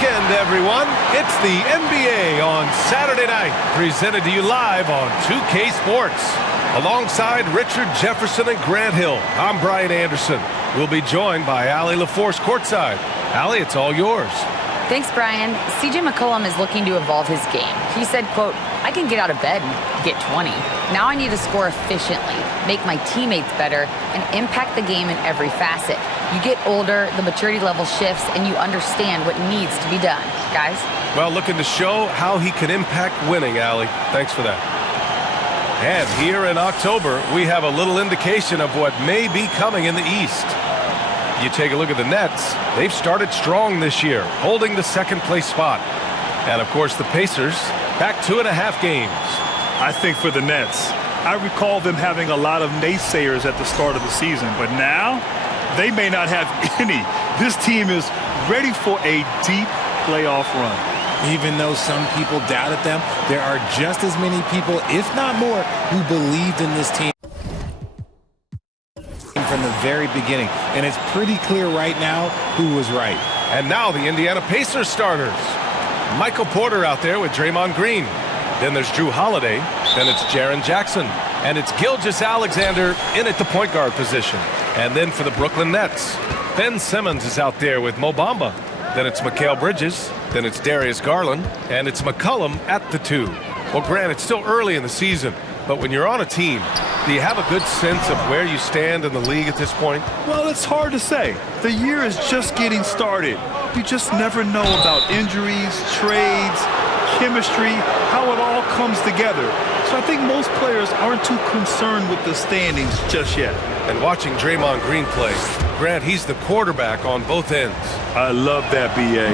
weekend, everyone. It's the NBA on Saturday night, presented to you live on 2K Sports. Alongside Richard Jefferson and Grant Hill, I'm Brian Anderson. We'll be joined by Allie LaForce courtside. Allie, it's all yours. Thanks, Brian. CJ McCollum is looking to evolve his game. He said, quote, "I can get out of bed and get 20. Now I need to score efficiently, make my teammates better, and impact the game in every facet. You get older, the maturity level shifts, and you understand what needs to be done." Guys? Well, looking to show how he can impact winning, Allie. Thanks for that. And here in October, we have a little indication of what may be coming in the East. You take a look at the Nets. They've started strong this year, holding the second-place spot. And, of course, the Pacers, back 2.5 games. I think for the Nets, I recall them having a lot of naysayers at the start of the season, but now they may not have any. This team is ready for a deep playoff run. Even though some people doubted them, there are just as many people, if not more, who believed in this team from the very beginning. And it's pretty clear right now who was right. And now the Indiana Pacers starters. Michael Porter out there with Draymond Green. Then there's Drew Holiday. Then it's Jaren Jackson. And it's Gilgeous-Alexander in at the point guard position. And then for the Brooklyn Nets, Ben Simmons is out there with Mo Bamba. Then it's Mikal Bridges. Then it's Darius Garland. And it's McCollum at the 2. Well, Grant, it's still early in the season. But when you're on a team, do you have a good sense of where you stand in the league at this point? Well, it's hard to say. The year is just getting started. You just never know about injuries, trades, chemistry, how it all comes together. So I think most players aren't too concerned with the standings just yet. And watching Draymond Green play, Grant, he's the quarterback on both ends. I love that, B.A.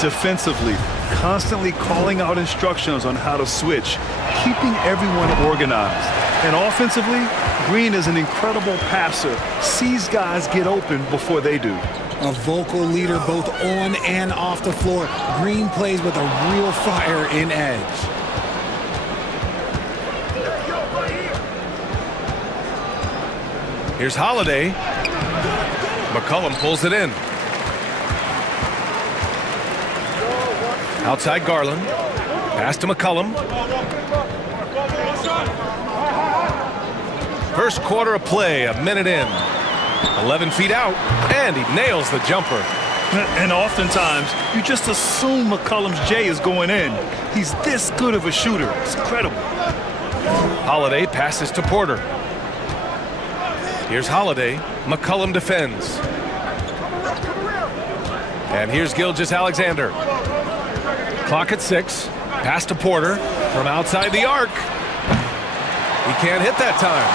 Defensively, constantly calling out instructions on how to switch, keeping everyone organized. And offensively, Green is an incredible passer, sees guys get open before they do. A vocal leader both on and off the floor. Green plays with a real fire in edge. Here's Holiday. McCollum pulls it in. Outside Garland. Pass to McCollum. First quarter of play, a minute in. 11 feet out, and he nails the jumper. And oftentimes, you just assume McCollum's J is going in. He's this good of a shooter. It's incredible. Holiday passes to Porter. Here's Holiday. McCollum defends. And here's Gilgeous-Alexander. Clock at 6. Pass to Porter from outside the arc. He can't hit that time.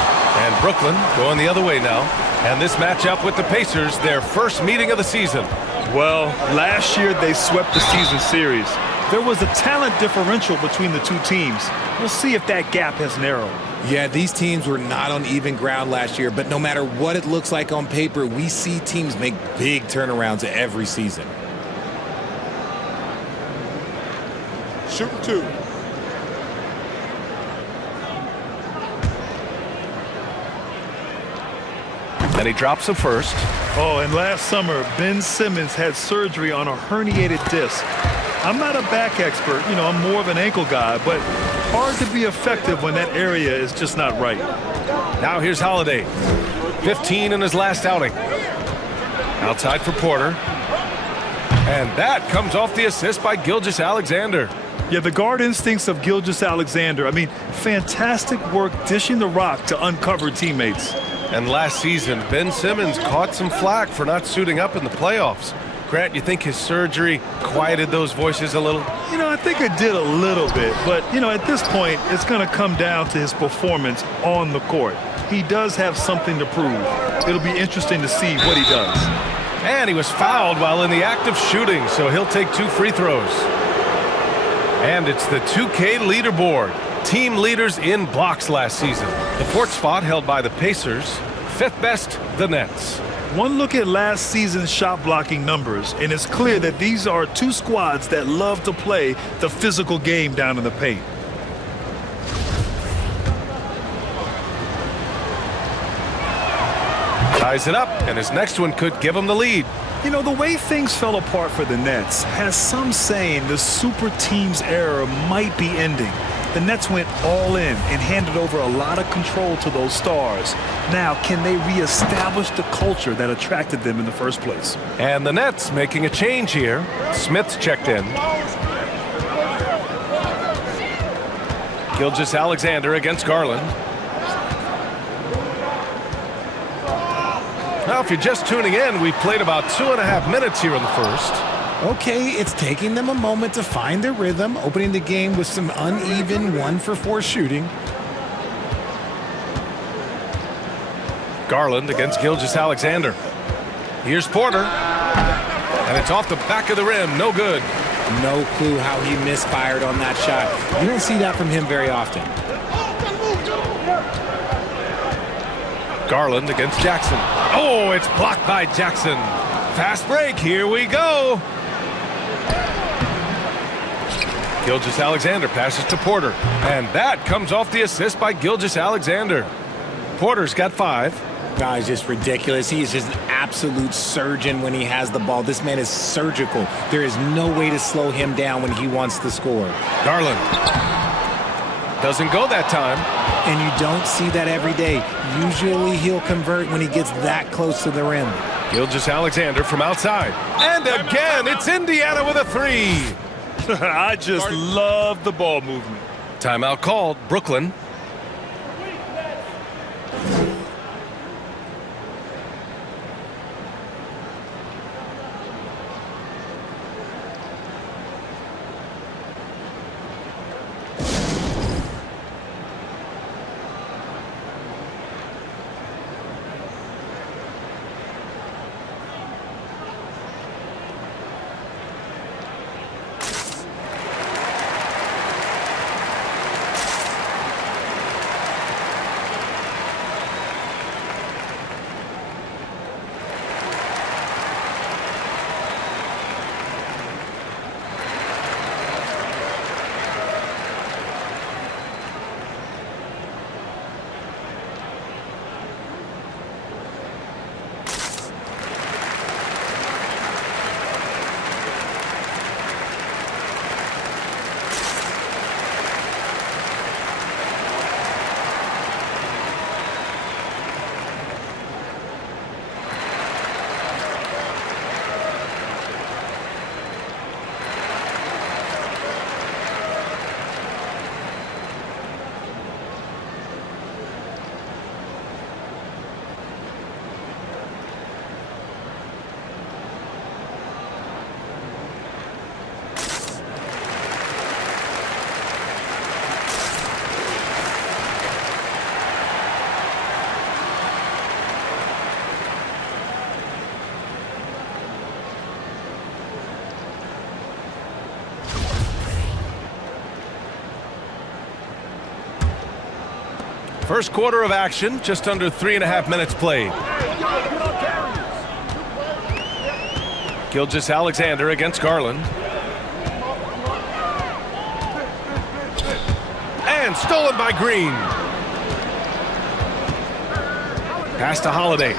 And Brooklyn going the other way now. And this matchup with the Pacers, their first meeting of the season. Well, last year they swept the season series. There was a talent differential between the two teams. We'll see if that gap has narrowed. Yeah, these teams were not on even ground last year, but no matter what it looks like on paper, we see teams make big turnarounds every season. Shooting 2. And he drops the first. Oh, and last summer, Ben Simmons had surgery on a herniated disc. I'm not a back expert, I'm more of an ankle guy, but hard to be effective when that area is just not right. Now here's Holiday. 15 in his last outing. Outside for Porter. And that comes off the assist by Gilgeous-Alexander. Yeah, the guard instincts of Gilgeous-Alexander. Fantastic work dishing the rock to uncover teammates. And last season, Ben Simmons caught some flack for not suiting up in the playoffs. Grant, you think his surgery quieted those voices a little? I think it did a little bit. But, at this point, it's going to come down to his performance on the court. He does have something to prove. It'll be interesting to see what he does. And he was fouled while in the act of shooting, so he'll take 2 free throws. And it's the 2K leaderboard. Team leaders in blocks last season. The 4th spot held by the Pacers. 5th best, the Nets. One look at last season's shot blocking numbers, and it's clear that these are two squads that love to play the physical game down in the paint. Ties it up, and his next one could give him the lead. You know, the way things fell apart for the Nets has some saying the super team's era might be ending. The Nets went all in and handed over a lot of control to those stars. Now, can they reestablish the culture that attracted them in the first place? And the Nets making a change here. Smith's checked in. Gilgeous-Alexander against Garland. Now, if you're just tuning in, we've played about 2.5 minutes here in the first. Okay, it's taking them a moment to find their rhythm, opening the game with some uneven 1-for-4 shooting. Garland against Gilgeous-Alexander. Here's Porter. And it's off the back of the rim. No good. No clue how he misfired on that shot. You don't see that from him very often. Garland against Jackson. Oh, it's blocked by Jackson. Fast break. Here we go. Gilgeous-Alexander passes to Porter. And that comes off the assist by Gilgeous-Alexander. Porter's got 5. Guy's just ridiculous. He is just an absolute surgeon when he has the ball. This man is surgical. There is no way to slow him down when he wants to score. Garland. Doesn't go that time. And you don't see that every day. Usually he'll convert when he gets that close to the rim. Gilgeous-Alexander from outside. And again, it's Indiana with a 3. I just love the ball movement. Timeout called. Brooklyn. First quarter of action, just under 3.5 minutes played. Gilgeous-Alexander against Garland. And stolen by Green. Pass to Holiday.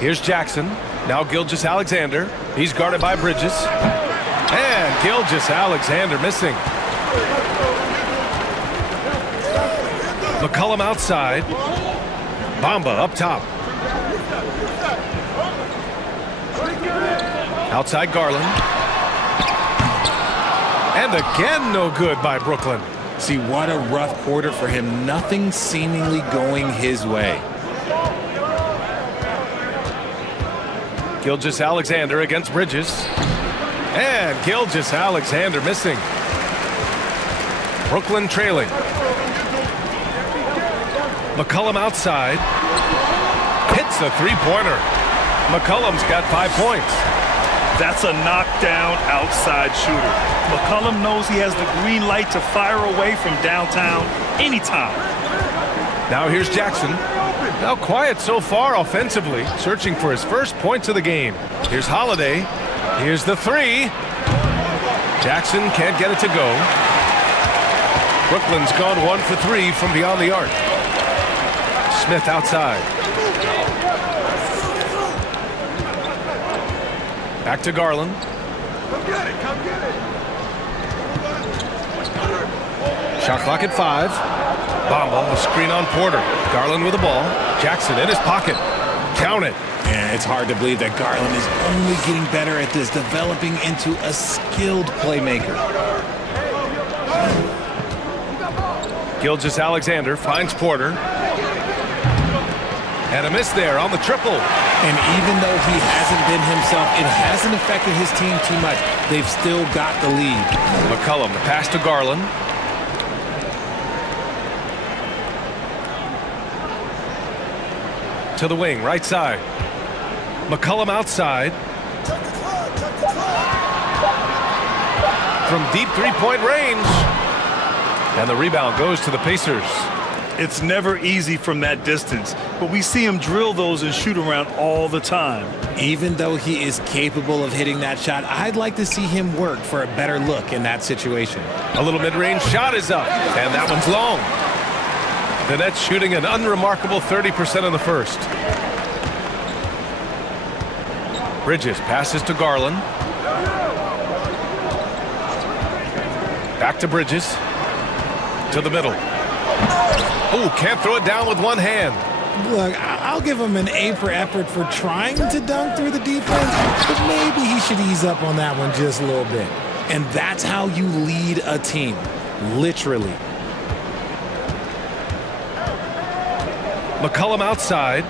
Here's Jackson. Now Gilgeous-Alexander. He's guarded by Bridges. And Gilgeous-Alexander missing. McCollum outside. Bamba up top. Outside Garland. And again, no good by Brooklyn. See, what a rough quarter for him. Nothing seemingly going his way. Gilgeous-Alexander against Bridges. And Gilgeous-Alexander missing. Brooklyn trailing. McCollum outside. Hits the three-pointer. McCollum's got 5 points. That's a knockdown outside shooter. McCollum knows he has the green light to fire away from downtown anytime. Now here's Jackson. Now quiet so far offensively, searching for his first points of the game. Here's Holiday. Here's the 3. Jackson can't get it to go. Brooklyn's gone 1 for 3 from beyond the arc. Smith outside. Back to Garland. Come get it, come get it. Shot clock at 5. Bamba, a screen on Porter. Garland with the ball. Jackson in his pocket. Count it. Yeah, it's hard to believe that Garland is only getting better at this, developing into a skilled playmaker. Gilgeous-Alexander finds Porter. And a miss there on the triple. And even though he hasn't been himself, it hasn't affected his team too much. They've still got the lead. McCollum, the pass to Garland. To the wing, right side. McCollum outside. From deep three-point range. And the rebound goes to the Pacers. It's never easy from that distance, but we see him drill those and shoot around all the time. Even though he is capable of hitting that shot, I'd like to see him work for a better look in that situation. A little mid-range shot is up, and that one's long. The Nets shooting an unremarkable 30% in the first. Bridges passes to Garland. Back to Bridges. To the middle. Oh, can't throw it down with one hand. Look, I'll give him an A for effort for trying to dunk through the defense, but maybe he should ease up on that one just a little bit. And that's how you lead a team, literally. McCollum outside.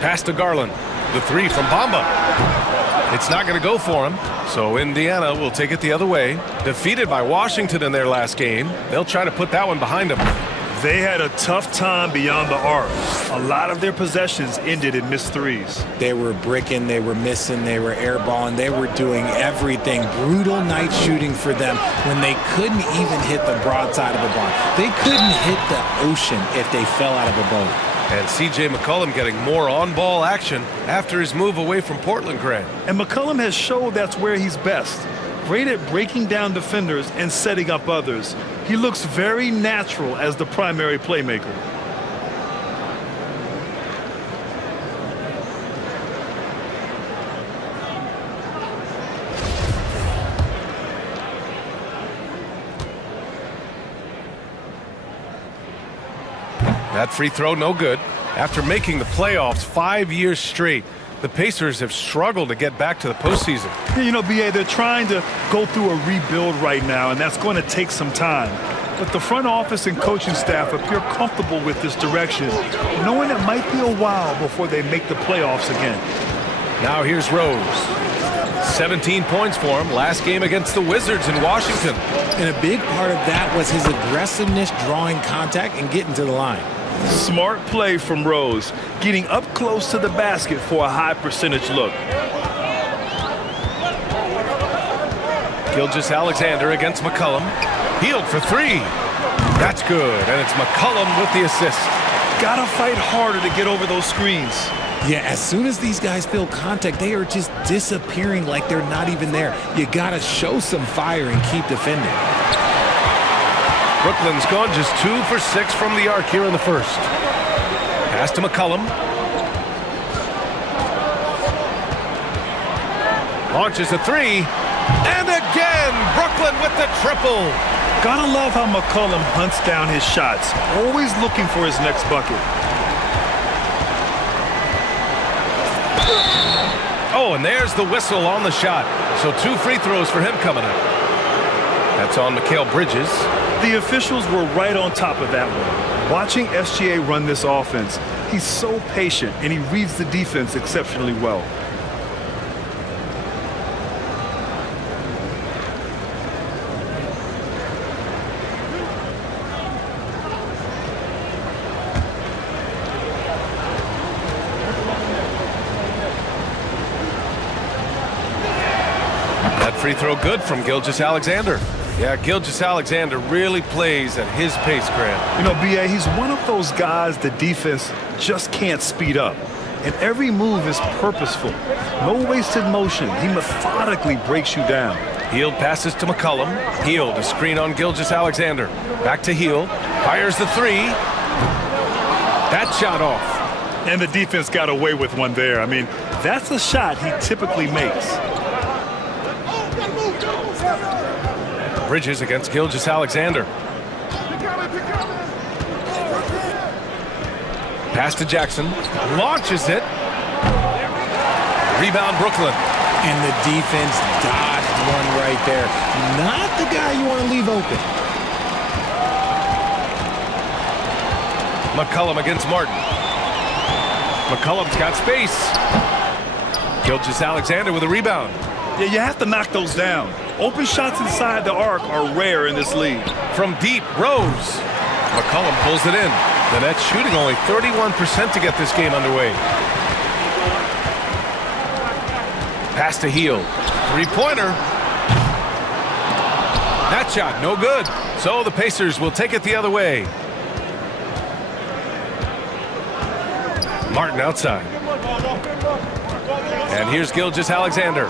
Pass to Garland. The three from Bamba. It's not going to go for him, so Indiana will take it the other way. Defeated by Washington in their last game, they'll try to put that one behind them. They had a tough time beyond the arc. A lot of their possessions ended in missed threes. They were bricking, they were missing, they were airballing, they were doing everything. Brutal night shooting for them when they couldn't even hit the broadside of a barn. They couldn't hit the ocean if they fell out of a boat. And C.J. McCollum getting more on-ball action after his move away from Portland, Grant. And McCollum has showed that's where he's best. Great at breaking down defenders and setting up others. He looks very natural as the primary playmaker. That free throw, no good. After making the playoffs 5 years straight, the Pacers have struggled to get back to the postseason. You know, B.A., they're trying to go through a rebuild right now, and that's going to take some time. But the front office and coaching staff appear comfortable with this direction, knowing it might be a while before they make the playoffs again. Now here's Rose. 17 points for him last game against the Wizards in Washington. And a big part of that was his aggressiveness, drawing contact, and getting to the line. Smart play from Rose, getting up close to the basket for a high percentage look. Gilgeous-Alexander against McCollum. Healed for three. That's good, and it's McCollum with the assist. Gotta fight harder to get over those screens. Yeah, as soon as these guys feel contact, they are just disappearing like they're not even there. You gotta show some fire and keep defending. Brooklyn's gone just 2 for 6 from the arc here in the first. Pass to McCollum. Launches a three. And again, Brooklyn with the triple. Gotta love how McCollum hunts down his shots, always looking for his next bucket. Oh, and there's the whistle on the shot. So 2 free throws for him coming up. That's on Mikal Bridges. The officials were right on top of that one. Watching SGA run this offense, he's so patient and he reads the defense exceptionally well. That free throw good from Gilgeous-Alexander. Yeah, Gilgeous-Alexander really plays at his pace, Grant. You know, B.A., he's one of those guys the defense just can't speed up. And every move is purposeful. No wasted motion. He methodically breaks you down. Hield passes to McCollum. Hield, a screen on Gilgeous-Alexander. Back to Hield. Fires the three. That shot off. And the defense got away with one there. I mean, that's a shot he typically makes. Bridges against Gilgeous-Alexander. Pass to Jackson. Launches it. Rebound Brooklyn. And the defense dodged one right there. Not the guy you want to leave open. McCollum against Martin. McCollum's got space. Gilgeous-Alexander with a rebound. Yeah, you have to knock those down. Open shots inside the arc are rare in this league. From deep, Rose. McCollum pulls it in. The Nets shooting only 31% to get this game underway. Pass to Heel. Three-pointer. That shot, no good. So the Pacers will take it the other way. Martin outside. And here's Gilgeous-Alexander.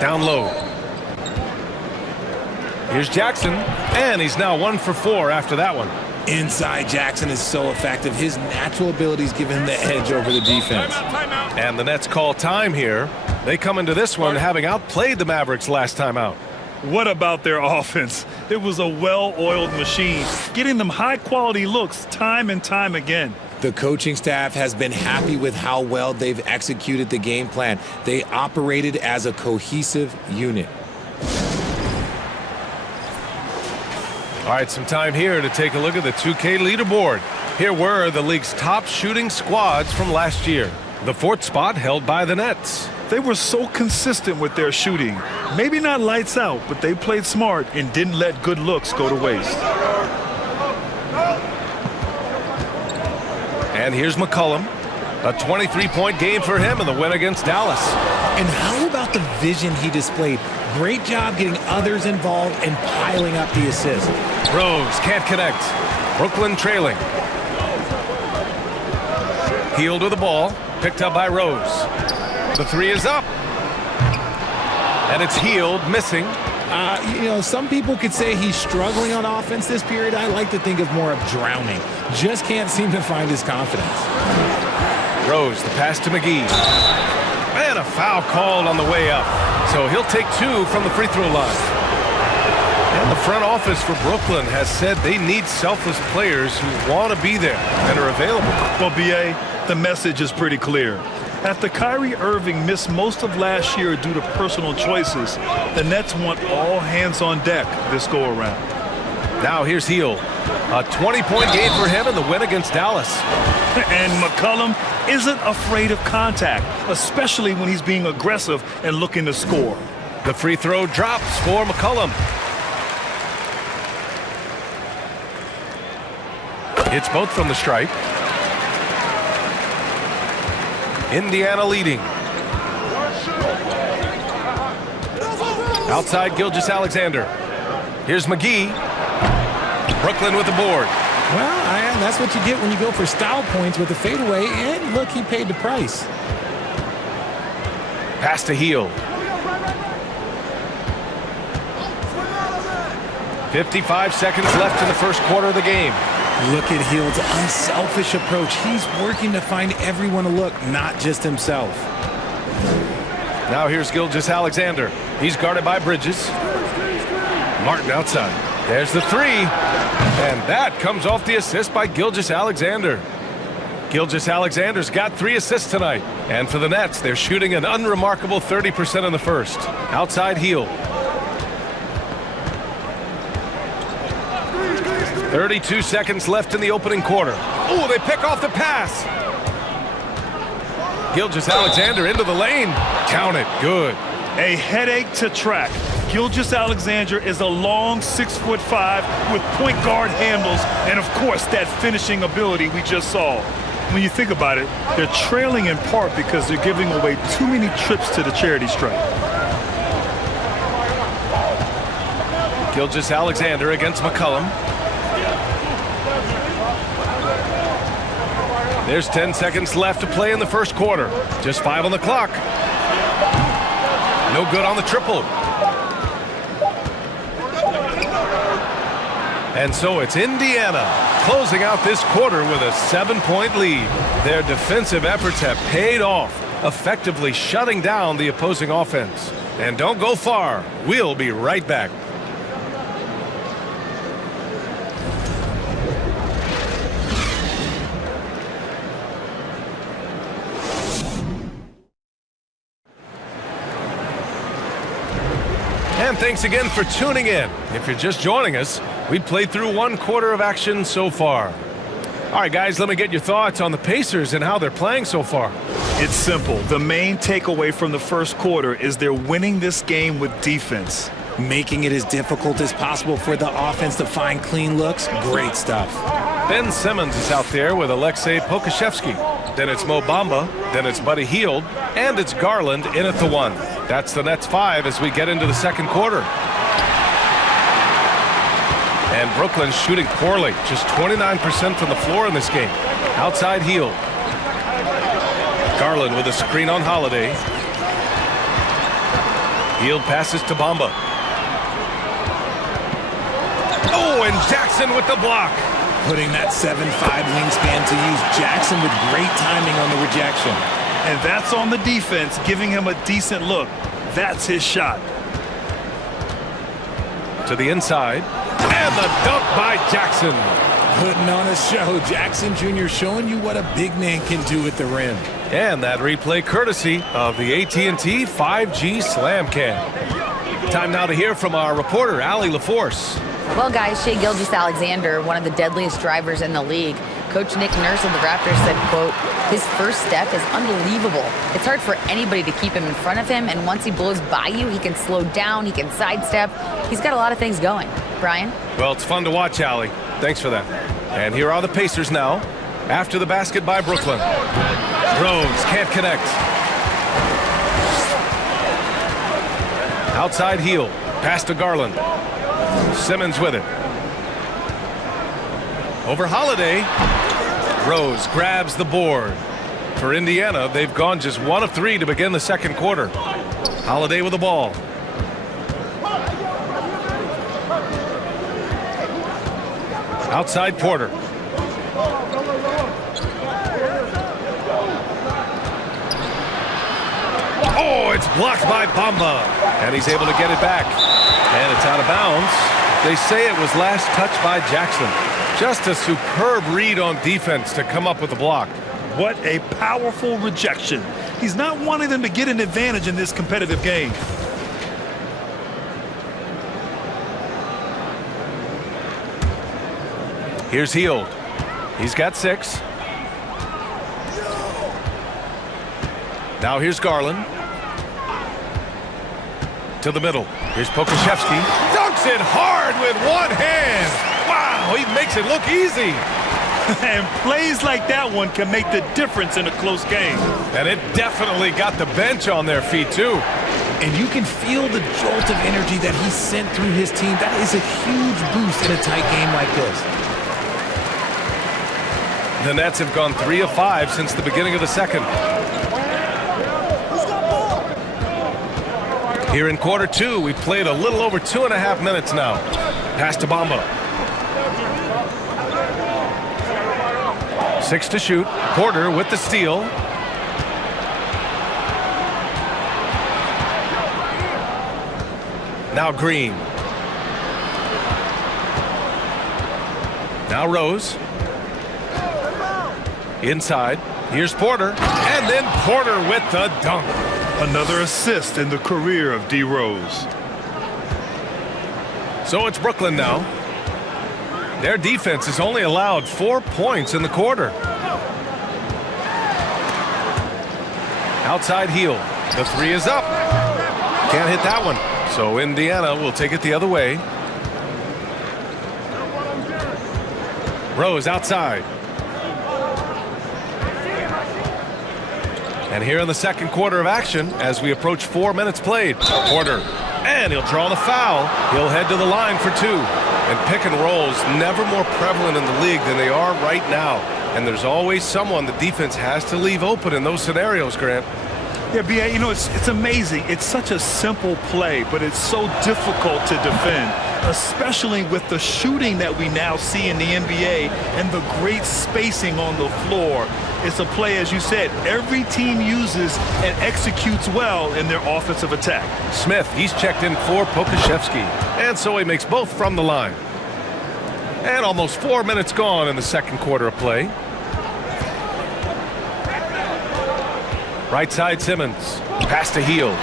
Down low. Here's Jackson. And he's now 1 for 4 after that one. Inside Jackson is so effective. His natural abilities give him the edge over the defense. And the Nets call time here. They come into this one having outplayed the Mavericks last time out. What about their offense? It was a well-oiled machine, getting them high-quality looks time and time again. The coaching staff has been happy with how well they've executed the game plan. They operated as a cohesive unit. All right, some time here to take a look at the 2K leaderboard. Here were the league's top shooting squads from last year. The 4th spot held by the Nets. They were so consistent with their shooting. Maybe not lights out, but they played smart and didn't let good looks go to waste. And here's McCollum. A 23-point game for him in the win against Dallas. And how about the vision he displayed? Great job getting others involved and piling up the assist. Rose can't connect. Brooklyn trailing. Healed with the ball. Picked up by Rose. The 3 is up. And it's Healed, missing. Some people could say he's struggling on offense this period. I like to think of more of drowning. Just can't seem to find his confidence. Rose, the pass to McGee. And a foul called on the way up. So he'll take 2 from the free throw line. And the front office for Brooklyn has said they need selfless players who want to be there and are available. Well, B.A., the message is pretty clear. After Kyrie Irving missed most of last year due to personal choices, the Nets want all hands on deck this go-around. Now here's Heel. A 20-point game for him in the win against Dallas. And McCollum isn't afraid of contact, especially when he's being aggressive and looking to score. The free throw drops for McCollum. It's both from the stripe. Indiana leading. Outside Gilgeous-Alexander. Here's McGee. Brooklyn with the board. Well, that's what you get when you go for style points with the fadeaway. And look, he paid the price. Pass to Heel. 55 seconds left in the first quarter of the game. Look at Hield's unselfish approach. He's working to find everyone a look, not just himself. Now here's Gilgeous-Alexander. He's guarded by Bridges. Martin outside. There's the 3. And that comes off the assist by Gilgeous-Alexander. Gilgeous-Alexander's got 3 assists tonight. And for the Nets, they're shooting an unremarkable 30% in the first. Outside Heel. 32 seconds left in the opening quarter. Oh, they pick off the pass. Gilgeous-Alexander into the lane. Count it. Good. A headache to track. Gilgeous-Alexander is a long 6'5" with point guard handles and, of course, that finishing ability we just saw. When you think about it, they're trailing in part because they're giving away too many trips to the charity stripe. Gilgeous-Alexander against McCollum. There's 10 seconds left to play in the first quarter. Just 5 on the clock. No good on the triple. And so it's Indiana closing out this quarter with a 7-point lead. Their defensive efforts have paid off, effectively shutting down the opposing offense. And don't go far. We'll be right back. And thanks again for tuning in. If you're just joining us, we played through one quarter of action so far. All right, guys, let me get your thoughts on the Pacers and how they're playing so far. It's simple. The main takeaway from the first quarter is they're winning this game with defense. Making it as difficult as possible for the offense to find clean looks. Great stuff. Ben Simmons is out there with Alexei Pokusevski. Then it's Mo Bamba. Then it's Buddy Hield. And it's Garland in at the 1. That's the Nets 5 as we get into the second quarter. And Brooklyn's shooting poorly. Just 29% from the floor in this game. Outside Hield. Garland with a screen on Holiday. Hield passes to Bamba. Oh, and Jackson with the block. Putting that 7'5" wingspan to use. Jackson with great timing on the rejection. And that's on the defense, giving him a decent look. That's his shot. To the inside. And the dunk by Jackson. Putting on a show. Jackson Jr. showing you what a big man can do at the rim. And that replay courtesy of the AT&T 5G Slam Cam. Time now to hear from our reporter, Allie LaForce. Well, guys, Shai Gilgeous-Alexander, one of the deadliest drivers in the league. Coach Nick Nurse of the Raptors said, quote, his first step is unbelievable. It's hard for anybody to keep him in front of him, and once he blows by you, he can slow down, he can sidestep. He's got a lot of things going. Brian? Well, it's fun to watch, Allie. Thanks for that. And here are the Pacers now, after the basket by Brooklyn. Rose can't connect. Outside Hield, pass to Garland. Simmons with it. Over Holiday. Rose grabs the board. For Indiana, they've gone just 1 of 3 to begin the second quarter. Holiday with the ball. Outside Porter. Oh, it's blocked by Bamba. And he's able to get it back. And it's out of bounds. They say it was last touched by Jackson. Just a superb read on defense to come up with the block. What a powerful rejection. He's not wanting them to get an advantage in this competitive game. Here's Hield. He's got 6. Now here's Garland. To the middle. Here's Pokusevski. Dunks it hard with one hand. Wow, he makes it look easy. And plays like that one can make the difference in a close game. And it definitely got the bench on their feet, too. And you can feel the jolt of energy that he sent through his team. That is a huge boost in a tight game like this. The Nets have gone 3 of 5 since the beginning of the second. Here in quarter 2, we've played a little over 2.5 minutes now. Pass to Bamba. 6 to shoot. Porter with the steal. Now Green. Now Rose. Inside. Here's Porter. And then Porter with the dunk. Another assist in the career of D. Rose. So it's Brooklyn now. Their defense has only allowed 4 points in the quarter. Outside Hield. The 3 is up. Can't hit that one. So Indiana will take it the other way. Rose outside. And here in the second quarter of action, as we approach 4 minutes played, Porter, and he'll draw the foul. He'll head to the line for 2. And pick and rolls never more prevalent in the league than they are right now. And there's always someone the defense has to leave open in those scenarios, Grant. Yeah, B.A., you know, it's amazing. It's such a simple play, but it's so difficult to defend, especially with the shooting that we now see in the NBA and the great spacing on the floor. It's a play, as you said, every team uses and executes well in their offensive attack. Smith, he's checked in for Pokashevsky, and so he makes both from the line. And almost 4 minutes gone in the second quarter of play. Right side Simmons, pass to Hield.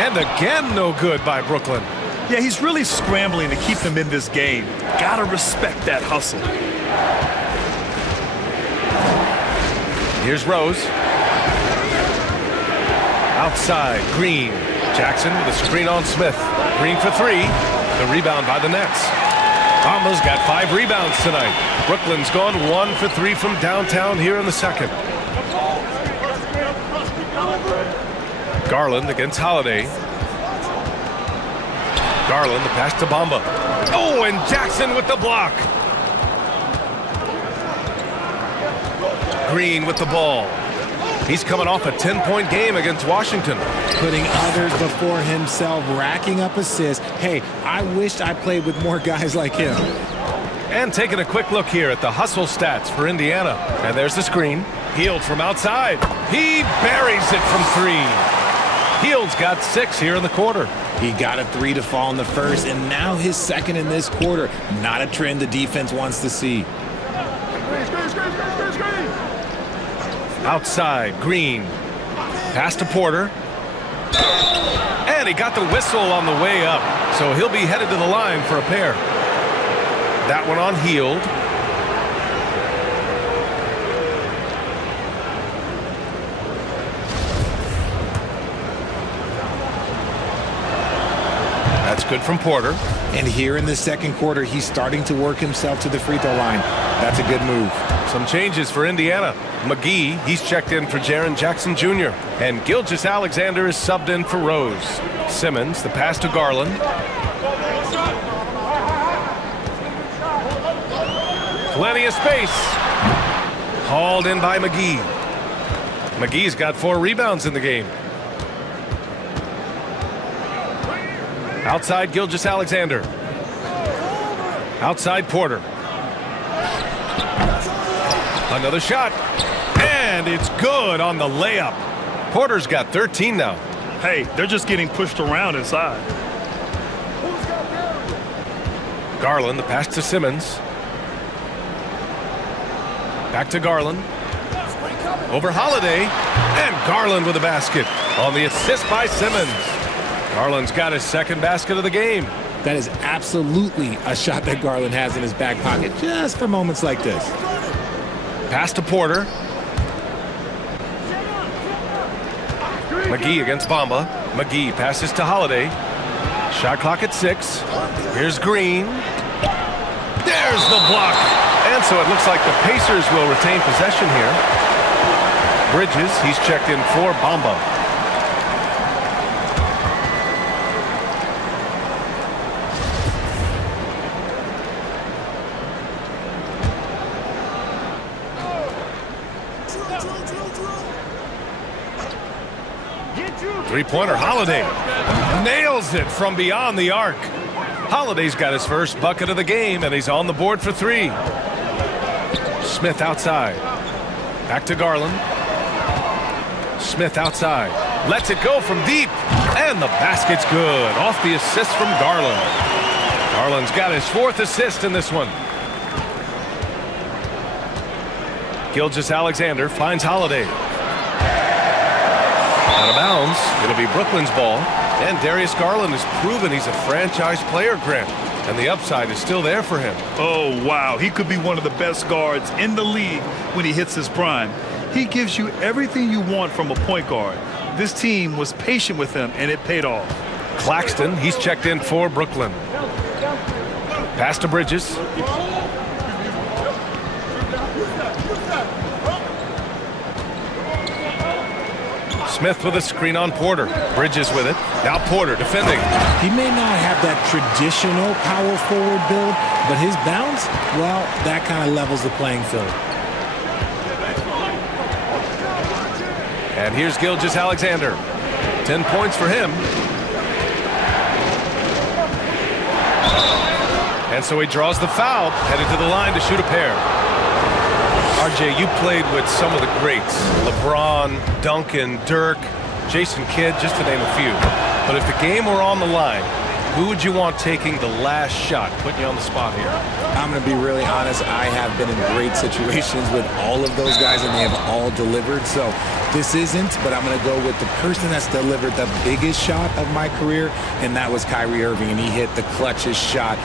And again no good by Brooklyn. Yeah, he's really scrambling to keep them in this game. Gotta respect that hustle. Here's Rose. Outside, Green. Jackson with a screen on Smith. Green for three. The rebound by the Nets. Bamba's got 5 rebounds tonight. Brooklyn's gone 1 for 3 from downtown here in the second. Garland against Holiday. Garland, the pass to Bamba. Oh, and Jackson with the block. Green with the ball. He's coming off a 10-point game against Washington. Putting others before himself, racking up assists. Hey, I wished I played with more guys like him. And taking a quick look here at the hustle stats for Indiana. And there's the screen. Hield from outside. He buries it from 3. Hield's got 6 here in the quarter. He got a 3 to fall in the first, and now his second in this quarter. Not a trend the defense wants to see. Outside, Green. Pass to Porter. And he got the whistle on the way up, so he'll be headed to the line for a pair. That one on Hield. That's good from Porter. And here in the second quarter, he's starting to work himself to the free throw line. That's a good move. Some changes for Indiana. McGee, he's checked in for Jaren Jackson Jr. And Gilgeous-Alexander is subbed in for Rose. Simmons, the pass to Garland. Plenty of space. Hauled in by McGee. McGee's got 4 rebounds in the game. Outside Gilgeous-Alexander. Outside Porter. Another shot. And it's good on the layup. Porter's got 13 now. Hey, they're just getting pushed around inside. Garland, the pass to Simmons. Back to Garland. Over Holiday. And Garland with a basket on the assist by Simmons. Garland's got his second basket of the game. That is absolutely a shot that Garland has in his back pocket just for moments like this. Pass to Porter. McGee against Bamba. McGee passes to Holiday. Shot clock at 6. Here's Green. There's the block. And so it looks like the Pacers will retain possession here. Bridges, he's checked in for Bamba. Three-pointer, Holiday. Nails it from beyond the arc. Holiday's got his first bucket of the game, and he's on the board for 3. Smith outside. Back to Garland. Smith outside. Lets it go from deep. And the basket's good. Off the assist from Garland. Garland's got his 4th assist in this one. Gilgeous-Alexander finds Holiday. Out of bounds. It'll be Brooklyn's ball. And Darius Garland has proven he's a franchise player, Grant. And the upside is still there for him. Oh, wow. He could be one of the best guards in the league when he hits his prime. He gives you everything you want from a point guard. This team was patient with him, and it paid off. Claxton, he's checked in for Brooklyn. Pass to Bridges. Smith with a screen on Porter. Bridges with it. Now Porter defending. He may not have that traditional power forward build, but his bounce, well, that kind of levels the playing field. And here's Gilgeous-Alexander. 10 points for him. And so he draws the foul, headed to the line to shoot a pair. RJ, you played with some of the greats. LeBron, Duncan, Dirk, Jason Kidd, just to name a few. But if the game were on the line, who would you want taking the last shot? Putting you on the spot here. I'm going to be really honest. I have been in great situations with all of those guys, and they have all delivered. So this isn't, but I'm going to go with the person that's delivered the biggest shot of my career, and that was Kyrie Irving, and he hit the clutchest shot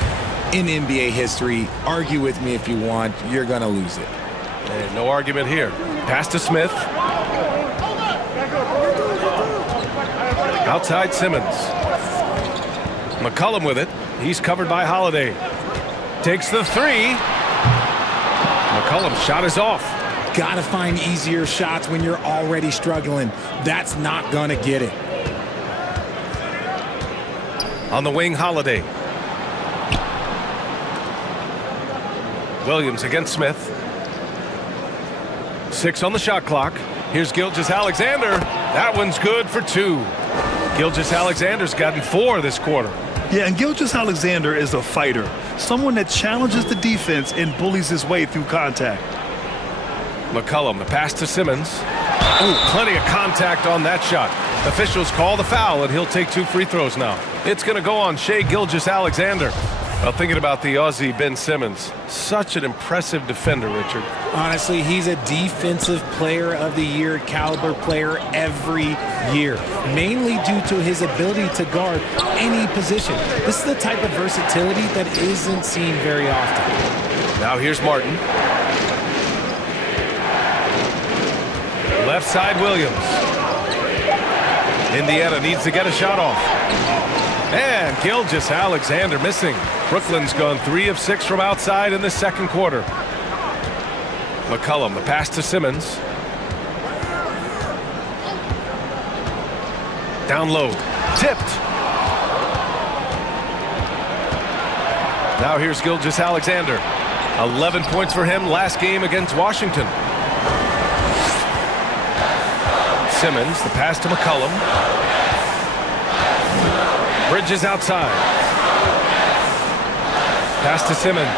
in NBA history. Argue with me if you want. You're going to lose it. Hey, no argument here. Pass to Smith. Outside Simmons. McCollum with it. He's covered by Holiday. Takes the three. McCollum's shot is off. Gotta find easier shots when you're already struggling. That's not gonna get it. On the wing, Holiday. Williams against Smith. 6 on the shot clock. Here's Gilgeous-Alexander. That one's good for 2. Gilgeous-Alexander's gotten 4 this quarter. Yeah, and Gilgeous-Alexander is a fighter, someone that challenges the defense and bullies his way through contact. McCollum, the pass to Simmons. Oh, plenty of contact on that shot. Officials call the foul, and he'll take 2 free throws now. It's going to go on Shai Gilgeous-Alexander. Well, thinking about the Aussie Ben Simmons, such an impressive defender, Richard. Honestly, he's a defensive player of the year caliber player every year, mainly due to his ability to guard any position. This is the type of versatility that isn't seen very often. Now here's Martin. Left side, Williams. Indiana needs to get a shot off. And Gilgeous-Alexander missing. Brooklyn's gone 3 of 6 from outside in the second quarter. McCollum, the pass to Simmons. Down low. Tipped. Now here's Gilgeous-Alexander. 11 points for him last game against Washington. Simmons, the pass to McCollum. Bridges outside. Pass to Simmons.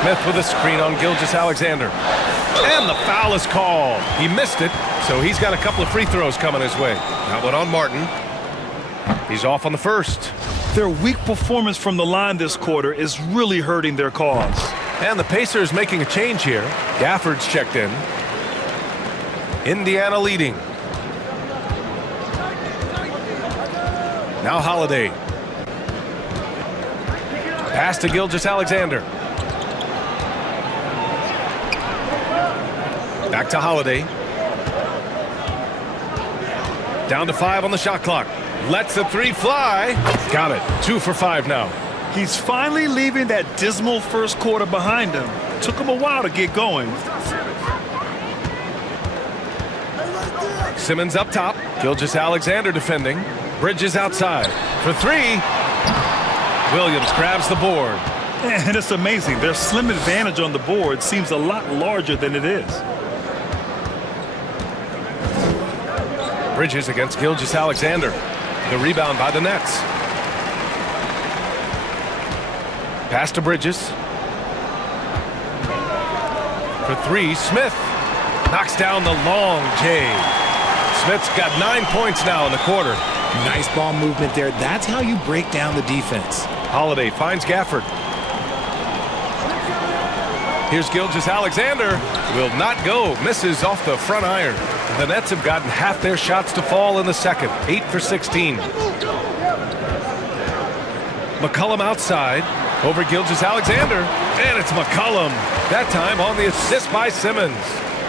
Smith with a screen on Gilgeous-Alexander. And the foul is called. He missed it, so he's got a couple of free throws coming his way. That one on Martin. He's off on the first. Their weak performance from the line this quarter is really hurting their cause. And the Pacers making a change here. Gafford's checked in. Indiana leading. Now Holiday. Pass to Gilgeous-Alexander. Back to Holiday. Down to 5 on the shot clock. Lets the 3 fly. Got it. 2 for 5 now. He's finally leaving that dismal first quarter behind him. Took him a while to get going. Simmons up top. Gilgeous-Alexander defending. Bridges outside for 3. Williams grabs the board. And it's amazing. Their slim advantage on the board seems a lot larger than it is. Bridges against Gilgeous-Alexander. The rebound by the Nets. Pass to Bridges. For 3, Smith knocks down the long J. Smith's got 9 points now in the quarter. Nice ball movement there. That's how you break down the defense. Holiday finds Gafford. Here's Gilgeous-Alexander. Will not go. Misses off the front iron. The Nets have gotten half their shots to fall in the second. 8 for 16. McCollum outside. Over Gilgeous-Alexander. And it's McCollum. That time on the assist by Simmons.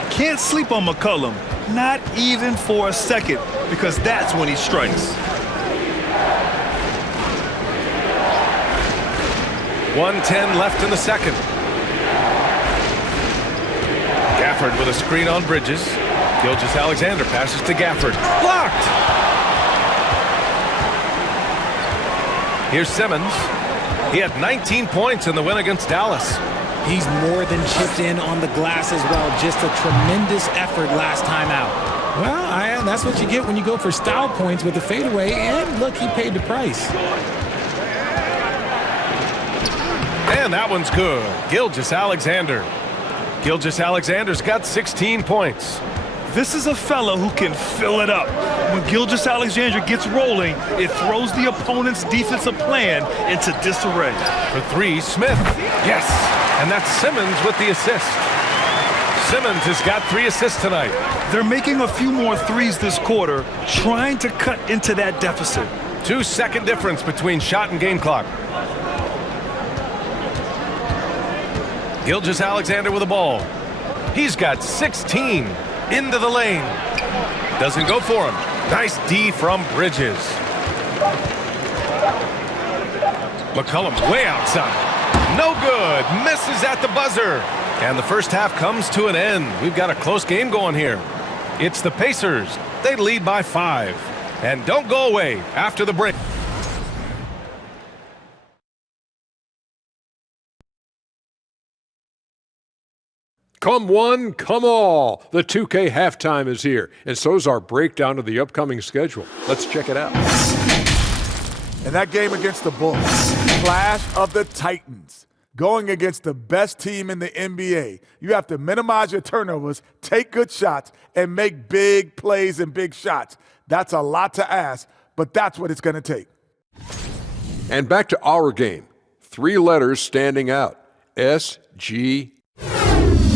Can't sleep on McCollum. Not even for a second, because that's when he strikes. 1:10 left in the second. Gafford with a screen on Bridges. Gilgeous-Alexander passes to Gafford. Blocked! Here's Simmons. He had 19 points in the win against Dallas. He's more than chipped in on the glass as well. Just a tremendous effort last time out. Well, that's what you get when you go for style points with the fadeaway. And look, he paid the price. And that one's good. Gilgeous-Alexander. Gilgeous-Alexander's got 16 points. This is a fella who can fill it up. When Gilgeous-Alexander gets rolling, it throws the opponent's defensive plan into disarray. For three, Smith. Yes, and that's Simmons with the assist. Simmons has got 3 assists tonight. They're making a few more threes this quarter, trying to cut into that deficit. 2-second difference between shot and game clock. Gilgeous-Alexander with the ball. He's got 16. Into the lane. Doesn't go for him. Nice D from Bridges. McCollum way outside. No good. Misses at the buzzer. And the first half comes to an end. We've got a close game going here. It's the Pacers. They lead by 5. And don't go away after the break. Come one, come all. The 2K halftime is here, and so's our breakdown of the upcoming schedule. Let's check it out. And that game against the Bulls, clash of the Titans, going against the best team in the NBA. You have to minimize your turnovers, take good shots, and make big plays and big shots. That's a lot to ask, but that's what it's going to take. And back to our game. 3 letters standing out. SG.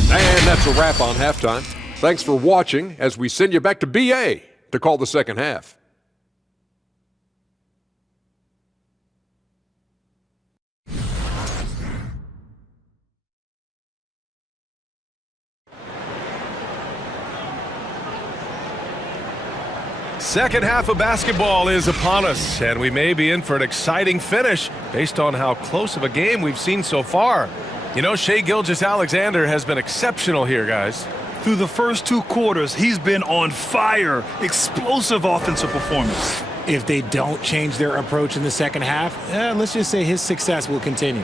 And that's a wrap on halftime. Thanks for watching as we send you back to BA to call the second half. Second half of basketball is upon us, and we may be in for an exciting finish based on how close of a game we've seen so far. You know, Shai Gilgeous-Alexander has been exceptional here, guys. Through the first 2 quarters, he's been on fire. Explosive offensive performance. If they don't change their approach in the second half, let's just say his success will continue.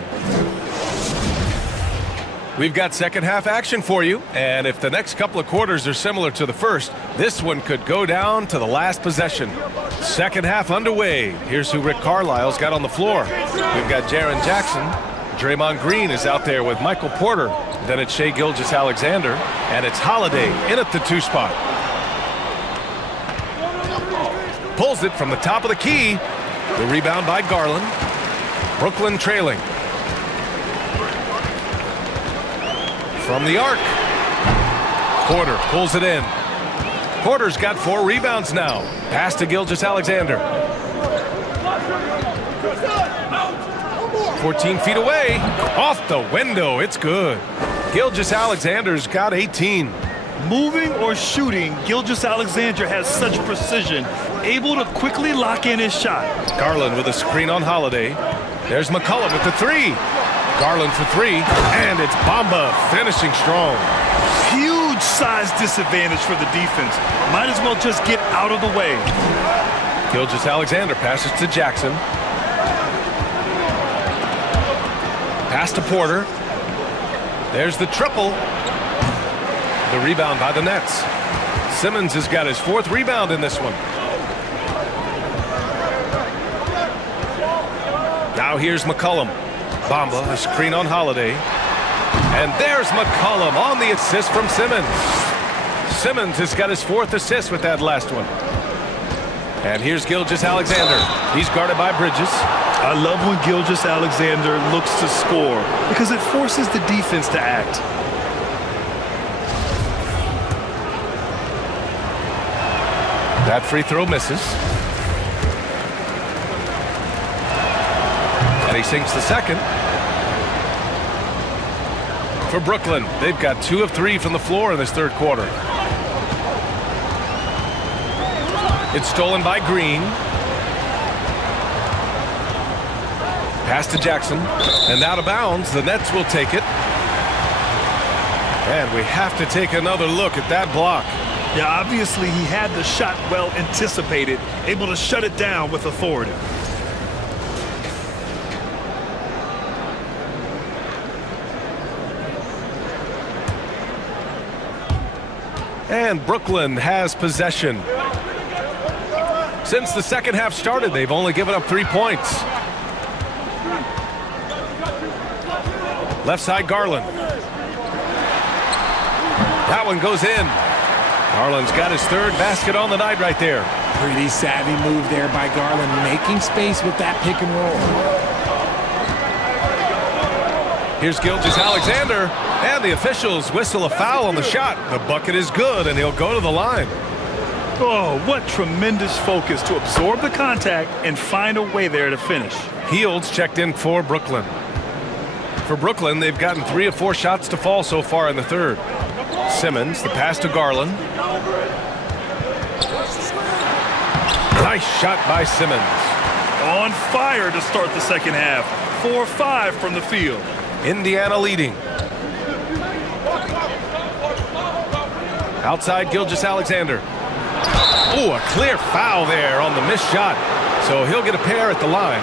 We've got second half action for you, and if the next couple of quarters are similar to the first, this one could go down to the last possession. Second half underway. Here's who Rick Carlisle's got on the floor. We've got Jaren Jackson. Draymond Green is out there with Michael Porter. Then it's Shai Gilgeous-Alexander, and it's Holiday in at the 2 spot. Pulls it from the top of the key. The rebound by Garland. Brooklyn trailing. From the arc. Porter pulls it in. Porter's got 4 rebounds now. Pass to Gilgeous-Alexander. 14 feet away. Off the window. It's good. Gilgeous-Alexander's got 18. Moving or shooting, Gilgeous-Alexander has such precision, able to quickly lock in his shot. Garland with a screen on Holiday. There's McCollum with the 3. Garland for 3. And it's Bamba finishing strong. Huge size disadvantage for the defense. Might as well just get out of the way. Gilgeous-Alexander passes to Jackson. Pass to Porter. There's the triple. The rebound by the Nets. Simmons has got his 4th rebound in this one. Now here's McCollum. Bamba, a screen on Holiday. And there's McCollum on the assist from Simmons. Simmons has got his 4th assist with that last one. And here's Gilgeous-Alexander. He's guarded by Bridges. I love when Gilgeous-Alexander looks to score because it forces the defense to act. That free throw misses. And he sinks the second. For Brooklyn, they've got 2 of 3 from the floor in this 3rd quarter. It's stolen by Green. Pass to Jackson, and out of bounds. The Nets will take it. And we have to take another look at that block. Yeah, obviously he had the shot well anticipated, able to shut it down with authority. And Brooklyn has possession. Since the second half started, they've only given up 3 points. Left side, Garland. That one goes in. Garland's got his third basket on the night right there. Pretty savvy move there by Garland, making space with that pick and roll. Here's Gilgeous-Alexander, and the officials whistle a foul on the shot. The bucket is good, and he'll go to the line. Oh, what tremendous focus to absorb the contact and find a way there to finish. Fields checked in for Brooklyn. For Brooklyn, they've gotten 3 of 4 shots to fall so far in the third. Simmons, the pass to Garland. Nice shot by Simmons. On fire to start the second half. 4-5 from the field. Indiana leading. Outside, Gilgeous-Alexander. Oh, a clear foul there on the missed shot. So he'll get a pair at the line.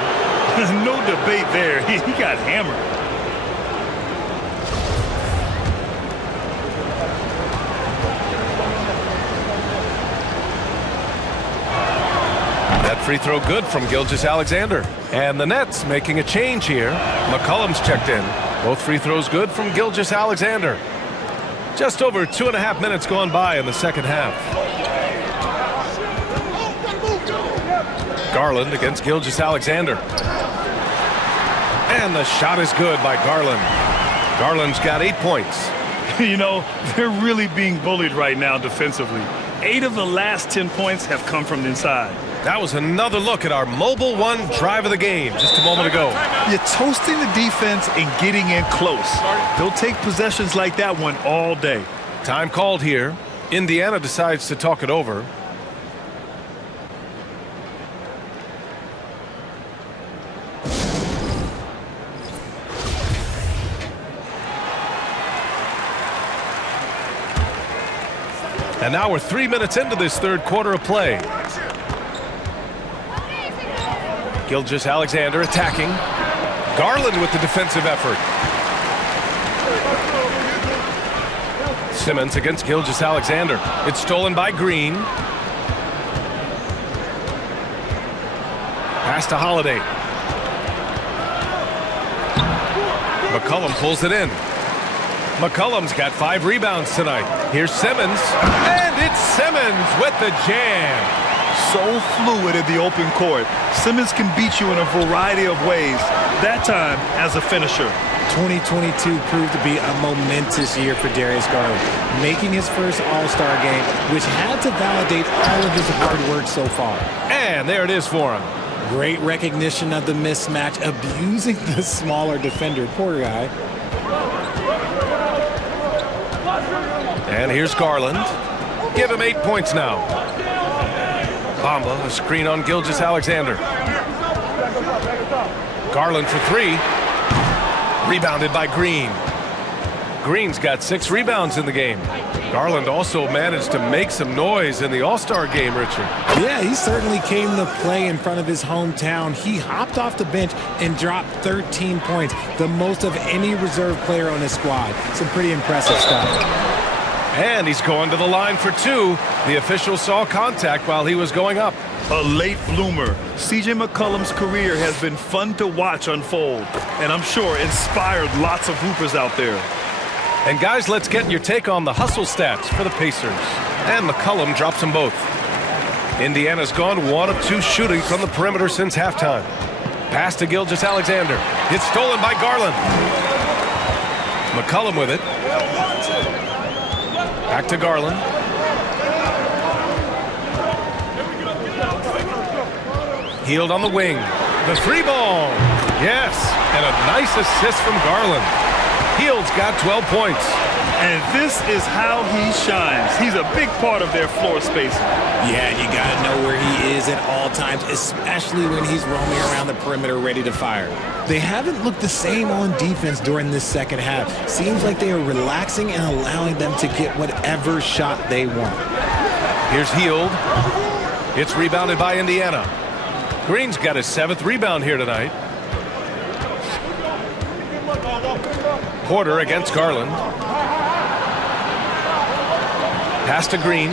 No debate there. He got hammered. That free throw good from Gilgeous-Alexander. And the Nets making a change here. McCollum's checked in. Both free throws good from Gilgeous-Alexander. Just over 2.5 minutes gone by in the second half. Garland against Gilgeous-Alexander. And the shot is good by Garland. Garland's got 8 points. You know, they're really being bullied right now defensively. 8 of the last 10 points have come from the inside. That was another look at our Mobile One drive of the game just a moment ago. You're toasting the defense and getting in close. They'll take possessions like that one all day. Time called here. Indiana decides to talk it over. And now we're 3 minutes into this third quarter of play. Gilgeous-Alexander attacking. Garland with the defensive effort. Simmons against Gilgeous-Alexander. It's stolen by Green. Pass to Holiday. McCollum pulls it in. McCollum's got 5 rebounds tonight. Here's Simmons, and it's Simmons with the jam. So fluid in the open court. Simmons can beat you in a variety of ways, that time as a finisher. 2022 proved to be a momentous year for Darius Garland, making his first All-Star game, which had to validate all of his hard work so far. And there it is for him. Great recognition of the mismatch, abusing the smaller defender. Poor guy. And here's Garland. Give him 8 points now. Bamba, a screen on Gilgeous-Alexander. Garland for 3. Rebounded by Green. Green's got 6 rebounds in the game. Garland also managed to make some noise in the All-Star game, Richard. Yeah, he certainly came to play in front of his hometown. He hopped off the bench and dropped 13 points, the most of any reserve player on his squad. Some pretty impressive stuff. And he's going to the line for 2. The official saw contact while he was going up. A late bloomer. C.J. McCollum's career has been fun to watch unfold, and I'm sure inspired lots of hoopers out there. And guys, let's get your take on the hustle stats for the Pacers. And McCollum drops them both. Indiana's gone 1 of 2 shooting from the perimeter since halftime. Pass to Gilgeous-Alexander. It's stolen by Garland. McCollum with it. Back to Garland. Healed on the wing. The 3-ball. Yes, and a nice assist from Garland. Hield's got 12 points. And this is how he shines. He's a big part of their floor spacing. Yeah, you got to know where he is at all times, especially when he's roaming around the perimeter ready to fire. They haven't looked the same on defense during this second half. Seems like they are relaxing and allowing them to get whatever shot they want. Here's Hield. It's rebounded by Indiana. Green's got his 7th rebound here tonight. Porter against Garland. Pass to Green.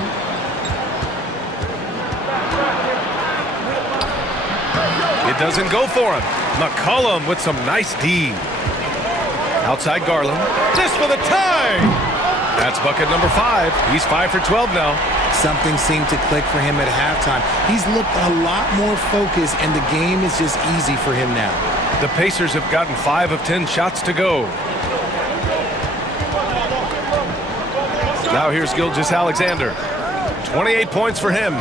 It doesn't go for him. McCollum with some nice D. Outside Garland. This for the tie! That's bucket number 5. He's 5 for 12 now. Something seemed to click for him at halftime. He's looked a lot more focused, and the game is just easy for him now. The Pacers have gotten 5 of 10 shots to go. Now here's Gilgeous-Alexander. 28 points for him.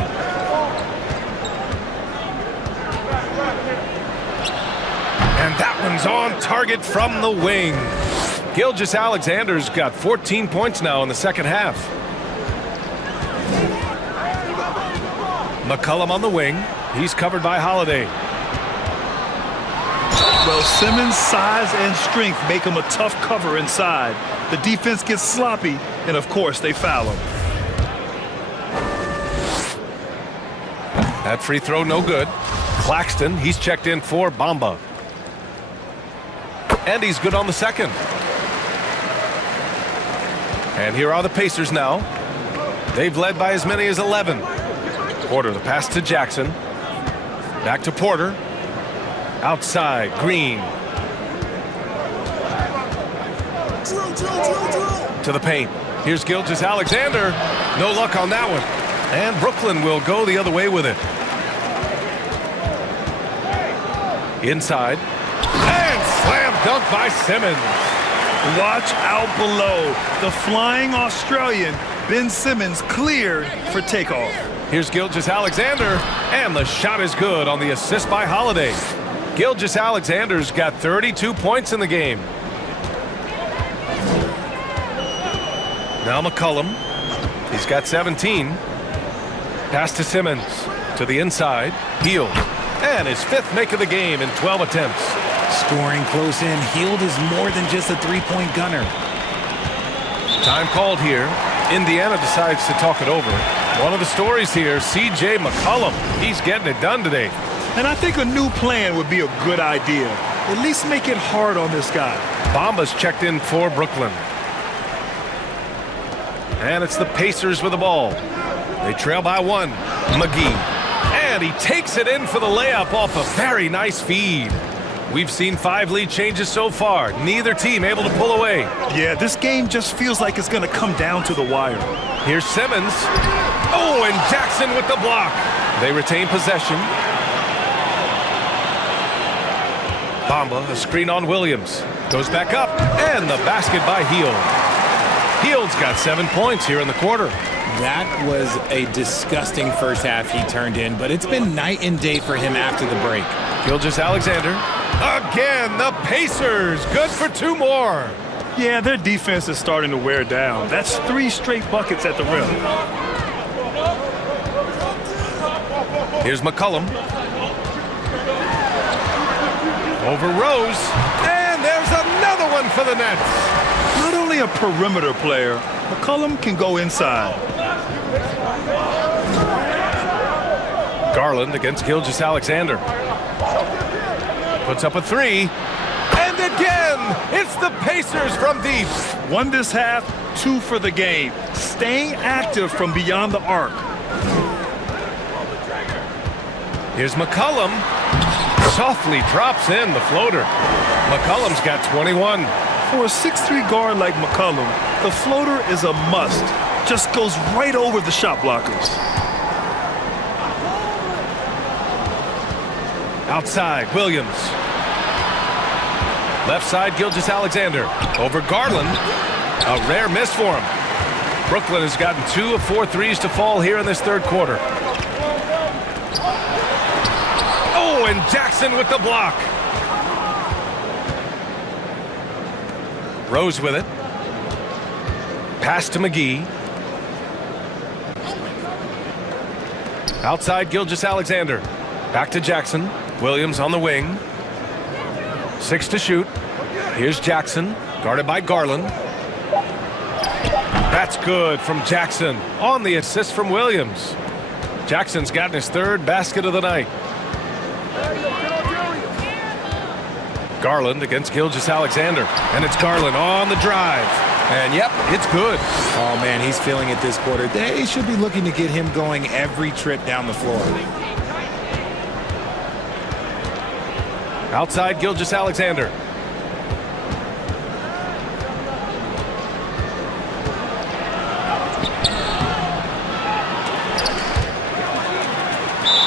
And that one's on target from the wing. Gilgeous-Alexander's got 14 points now in the second half. McCollum on the wing. He's covered by Holiday. Well, Simmons' size and strength make him a tough cover inside. The defense gets sloppy, and of course, they foul him. That free throw no good. Claxton, he's checked in for Bamba. And he's good on the second. And here are the Pacers now. They've led by as many as 11. Porter, the pass to Jackson. Back to Porter. Outside, Green. To the paint. Here's Gilgeous-Alexander. No luck on that one. And Brooklyn will go the other way with it. Inside. And slam dunk by Simmons. Watch out below. The flying Australian, Ben Simmons, cleared for takeoff. Here's Gilgeous-Alexander. And the shot is good on the assist by Holiday. Gilgeous-Alexander's got 32 points in the game. Now McCollum. He's got 17. Pass to Simmons. To the inside. Hield. And his 5th make of the game in 12 attempts. Scoring close in. Hield is more than just a three-point gunner. Time called here. Indiana decides to talk it over. One of the stories here, C.J. McCollum. He's getting it done today. And I think a new plan would be a good idea. At least make it hard on this guy. Bamba's checked in for Brooklyn. And it's the Pacers with the ball. They trail by 1. McGee. And he takes it in for the layup off a very nice feed. We've seen 5 lead changes so far. Neither team able to pull away. Yeah, this game just feels like it's going to come down to the wire. Here's Simmons. Oh, and Jackson with the block. They retain possession. Bamba, a screen on Williams. Goes back up, and the basket by Hield. Hield's got 7 points here in the quarter. That was a disgusting first half he turned in, but it's been night and day for him after the break. Gilgeous-Alexander. Again, the Pacers. Good for 2 more. Yeah, their defense is starting to wear down. That's 3 straight buckets at the rim. Here's McCollum. Over Rose. And there's another one for the Nets. Not only a perimeter player, McCollum can go inside. Garland against Gilgeous-Alexander. Puts up a 3. And again, it's the Pacers from deep. 1 this half, 2 for the game. Staying active from beyond the arc. Here's McCollum. Softly drops in the floater. McCollum's got 21. For a 6'3" guard like McCollum, the floater is a must. Just goes right over the shot blockers. Outside, Williams. Left side, Gilgeous-Alexander. Over Garland. A rare miss for him. Brooklyn has gotten 2 of 4 threes to fall here in this third quarter. Oh, and Jackson with the block. Rose with it. Pass to McGee. Outside, Gilgeous-Alexander. Back to Jackson. Williams on the wing. 6 to shoot. Here's Jackson, guarded by Garland. That's good from Jackson on the assist from Williams. Jackson's gotten his 3rd basket of the night. Garland against Gilgeous-Alexander. And it's Garland on the drive. And yep, it's good. Oh, man, he's feeling it this quarter. They should be looking to get him going every trip down the floor. Outside Gilgeous-Alexander.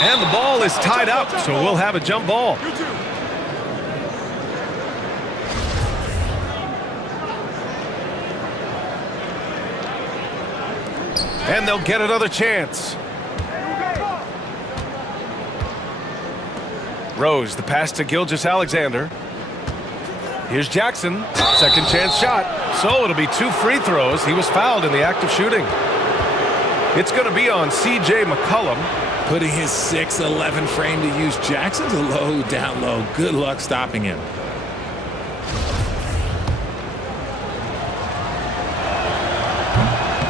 And the ball is tied up, so we'll have a jump ball. And they'll get another chance. Rose, the pass to Gilgeous-Alexander. Here's Jackson, second chance shot. So it'll be 2 free throws. He was fouled in the act of shooting. It's going to be on C.J. McCollum. Putting his 6'11" frame to use. Jackson's a low, down low. Good luck stopping him.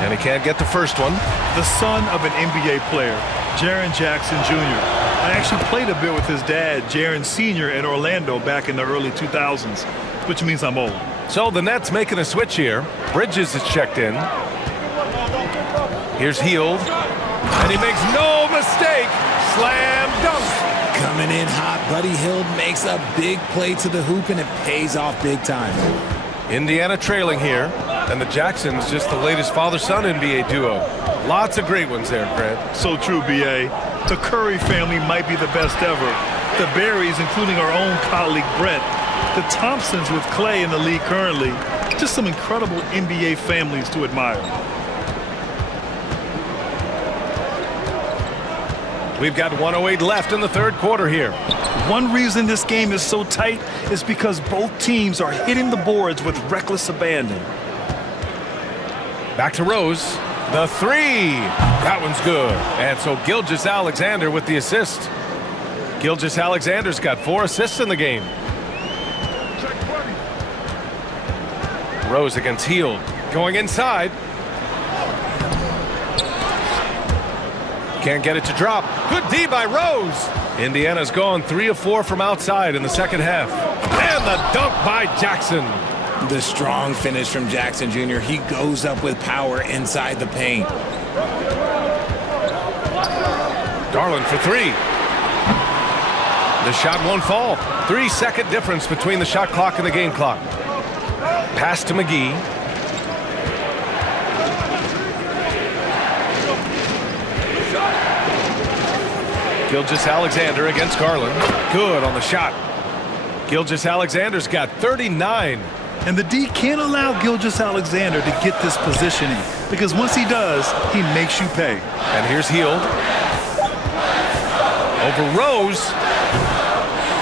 And he can't get the first one. The son of an NBA player, Jaren Jackson Jr. I actually played a bit with his dad, Jaren Sr. in Orlando back in the early 2000s, which means I'm old. So the Nets making a switch here. Bridges is checked in. Here's Hield. And he makes no mistake. Slam dunk. Coming in hot, Buddy Hield makes a big play to the hoop, and it pays off big time. Indiana trailing here. And the Jacksons just the latest father-son NBA duo. Lots of great ones there, Grant. So true, B.A. The Curry family might be the best ever. The Berrys, including our own colleague Brett. The Thompsons with Clay in the league currently. Just some incredible NBA families to admire. We've got 1:08 left in the third quarter here. One reason this game is so tight is because both teams are hitting the boards with reckless abandon. Back to Rose. The three. That one's good. And so Gilgeous-Alexander with the assist. Gilgeous-Alexander's got 4 assists in the game. Rose against Hield. Going inside. Can't get it to drop. Good D by Rose. Indiana's gone 3 of 4 from outside in the second half. And the dunk by Jackson. The strong finish from Jackson Jr. He goes up with power inside the paint. Garland for 3. The shot won't fall. 3-second difference between the shot clock and the game clock. Pass to McGee. Gilgeous-Alexander against Garland. Good on the shot. Gilgeous-Alexander's got 39. And the D can't allow Gilgeous-Alexander to get this positioning, because once he does, he makes you pay. And here's Hield. Over Rose.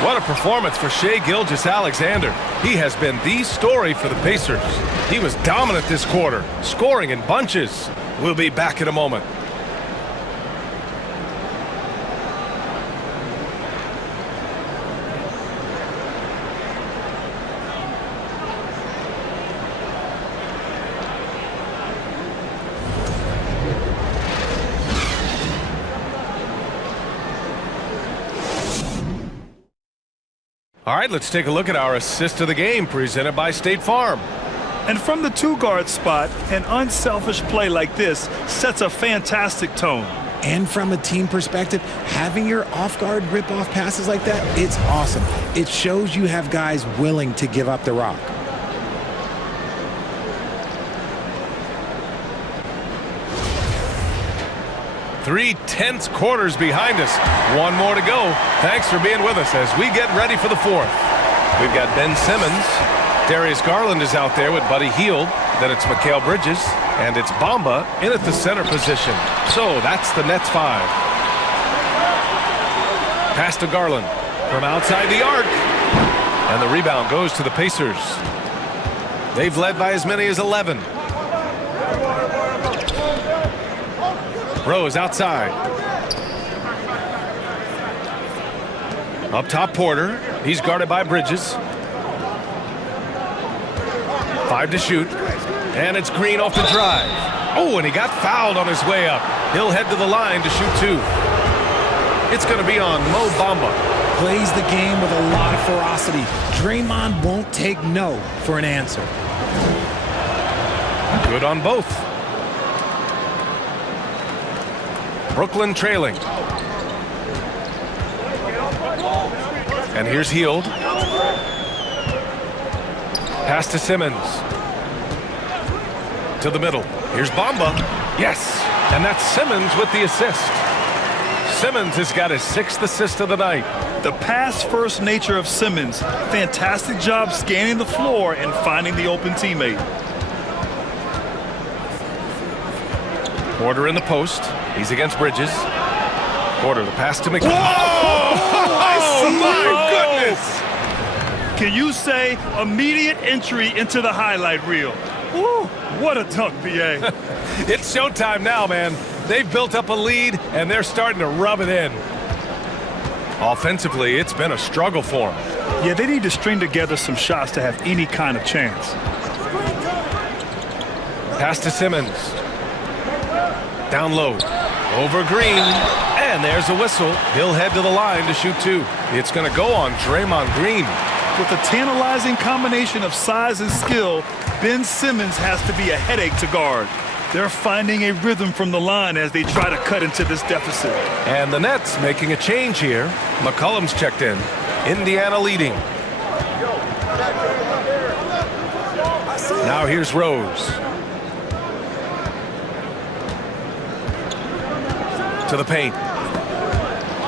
What a performance for Shai Gilgeous-Alexander. He has been the story for the Pacers. He was dominant this quarter, scoring in bunches. We'll be back in a moment. All right, let's take a look at our assist of the game presented by State Farm. And from the 2-guard spot, an unselfish play like this sets a fantastic tone. And from a team perspective, having your off-guard rip-off passes like that, it's awesome. It shows you have guys willing to give up the rock. Three tense quarters behind us. One more to go. Thanks for being with us as we get ready for the fourth. We've got Ben Simmons. Darius Garland is out there with Buddy Hield. Then it's Mikal Bridges. And it's Bamba in at the center position. So that's the Nets 5. Pass to Garland from outside the arc. And the rebound goes to the Pacers. They've led by as many as 11. Rose outside. Up top, Porter. He's guarded by Bridges. 5 to shoot. And it's Green off the drive. Oh, and he got fouled on his way up. He'll head to the line to shoot 2. It's going to be on Mo Bamba. Plays the game with a lot of ferocity. Draymond won't take no for an answer. Good on both. Brooklyn trailing. And here's Heald. Pass to Simmons. To the middle. Here's Bamba. Yes. And that's Simmons with the assist. Simmons has got his 6th assist of the night. The pass-first nature of Simmons. Fantastic job scanning the floor and finding the open teammate. Porter in the post. He's against Bridges. Porter, the pass to McGee. Oh, my goodness! Can you say immediate entry into the highlight reel? Woo, what a dunk, BA. It's showtime now, man. They've built up a lead, and they're starting to rub it in. Offensively, it's been a struggle for them. Yeah, they need to string together some shots to have any kind of chance. Pass to Simmons. Down low. Over Green. And there's a whistle. He'll head to the line to shoot 2. It's going to go on Draymond Green. With a tantalizing combination of size and skill, Ben Simmons has to be a headache to guard. They're finding a rhythm from the line as they try to cut into this deficit. And the Nets making a change here. McCollum's checked in. Indiana leading. Now here's Rose. To the paint.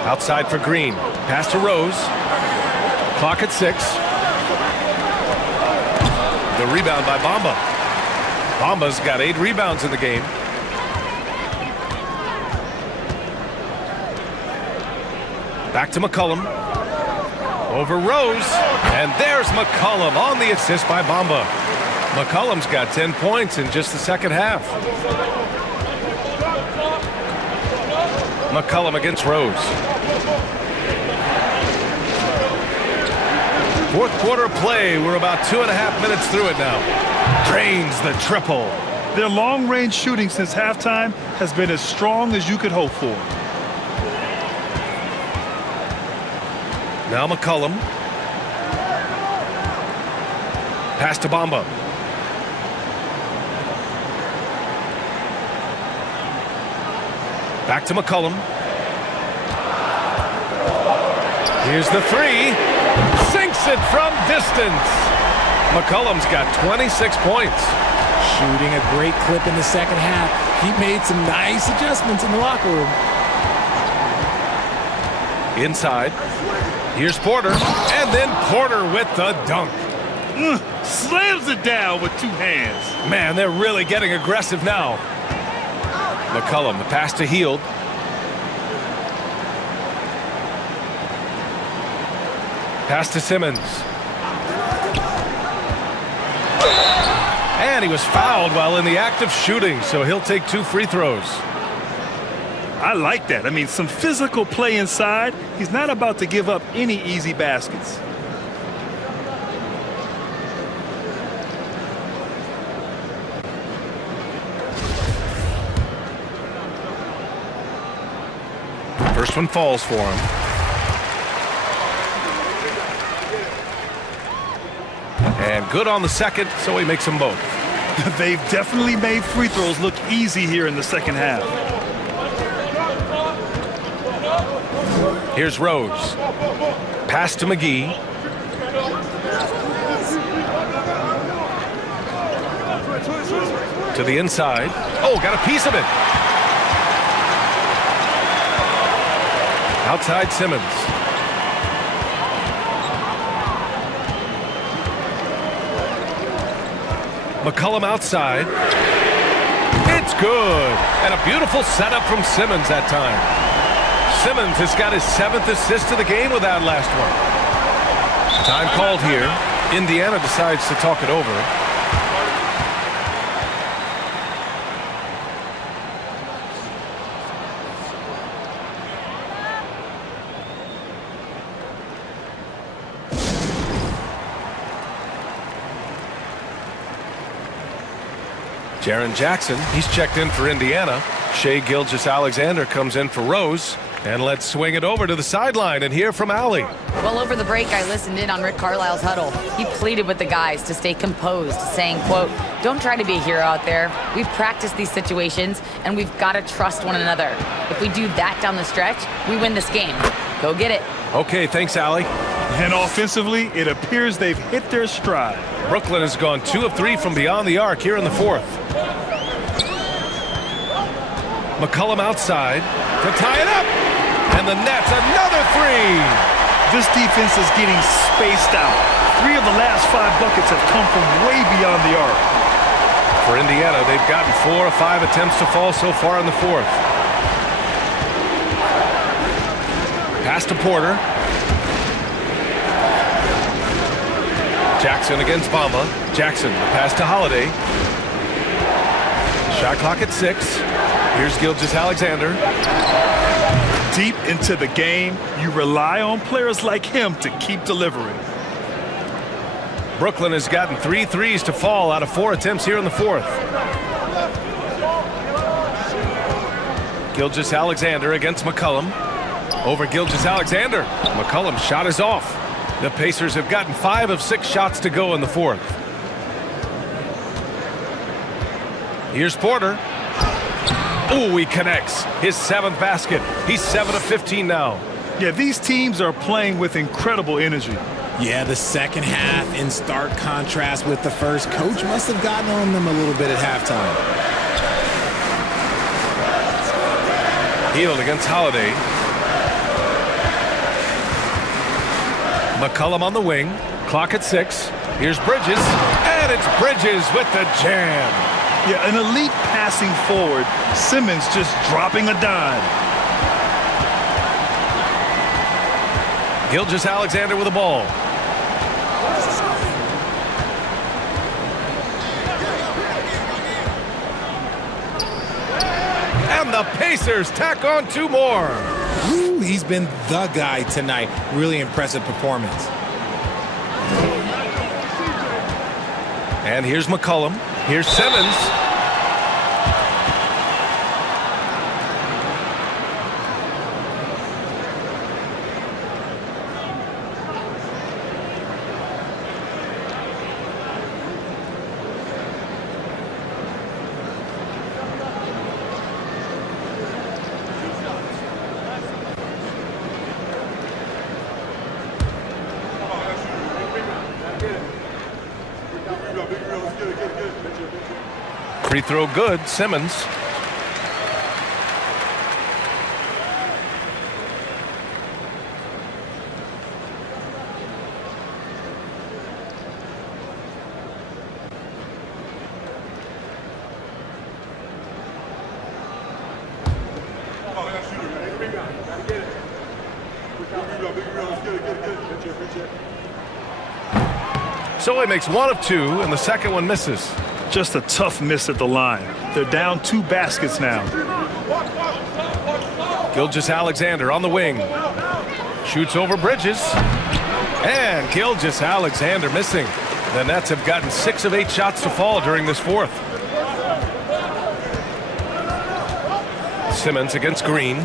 Outside for Green. Pass to Rose. Clock at 6. The rebound by Bamba. Bamba's got 8 rebounds in the game. Back to McCollum. Over Rose. And there's McCollum on the assist by Bamba. McCollum's got 10 points in just the second half. McCollum against Rose. Fourth quarter play. We're about 2.5 minutes through it now. Drains the triple. Their long-range shooting since halftime has been as strong as you could hope for. Now McCollum. Pass to Bamba. Back to McCollum. Here's the 3. Sinks it from distance. McCollum's got 26 points. Shooting a great clip in the second half. He made some nice adjustments in the locker room. Inside. Here's Porter. And then Porter with the dunk. Slams it down with 2 hands. Man, they're really getting aggressive now. McCollum, the pass to Heald. Pass to Simmons. And he was fouled while in the act of shooting, so he'll take 2 free throws. I like that. I mean, some physical play inside. He's not about to give up any easy baskets. First one falls for him. And good on the second, so he makes them both. They've definitely made free throws look easy here in the second half. Here's Rose. Pass to McGee. To the inside. Oh, got a piece of it. Outside Simmons. McCollum outside. It's good. And a beautiful setup from Simmons that time. Simmons has got his 7th assist of the game with that last one. Time called here. Indiana decides to talk it over. Jaren Jackson, he's checked in for Indiana. Shai Gilgeous-Alexander comes in for Rose. And let's swing it over to the sideline and hear from Allie. Well, over the break, I listened in on Rick Carlisle's huddle. He pleaded with the guys to stay composed, saying, quote, "Don't try to be a hero out there. We've practiced these situations, and we've got to trust one another. If we do that down the stretch, we win this game. Go get it." Okay, thanks, Allie. And offensively, it appears they've hit their stride. Brooklyn has gone 2 of 3 from beyond the arc here in the fourth. McCollum outside to tie it up. And the net's another 3. This defense is getting spaced out. 3 of the last 5 buckets have come from way beyond the arc. For Indiana, they've gotten 4 of 5 attempts to fall so far in the fourth. Pass to Porter. Jackson against Bamba. Jackson, the pass to Holiday. Shot clock at 6. Here's Gilgeous-Alexander. Deep into the game, you rely on players like him to keep delivering. Brooklyn has gotten 3 threes to fall out of 4 attempts here in the fourth. Gilgeous-Alexander against McCollum. Over Gilgeous-Alexander. McCollum's shot is off. The Pacers have gotten 5 of 6 shots to go in the fourth. Here's Porter. Ooh, he connects. His 7th basket. He's 7 of 15 now. Yeah, these teams are playing with incredible energy. Yeah, the second half in stark contrast with the first. Coach must have gotten on them a little bit at halftime. Hield against Holiday. McCollum on the wing. Clock at 6. Here's Bridges. And it's Bridges with the jam. Yeah, an elite passing forward. Simmons just dropping a dime. Gilgeous-Alexander with the ball. And the Pacers tack on 2 more. Ooh, he's been the guy tonight. Really impressive performance. And here's McCollum. Here's Simmons. Free throw good, Simmons. So he makes 1 of 2, and the second one misses. Just a tough miss at the line. They're down 2 baskets now. Gilgeous-Alexander on the wing. Shoots over Bridges. And Gilgeous-Alexander missing. The Nets have gotten 6 of 8 shots to fall during this fourth. Simmons against Green.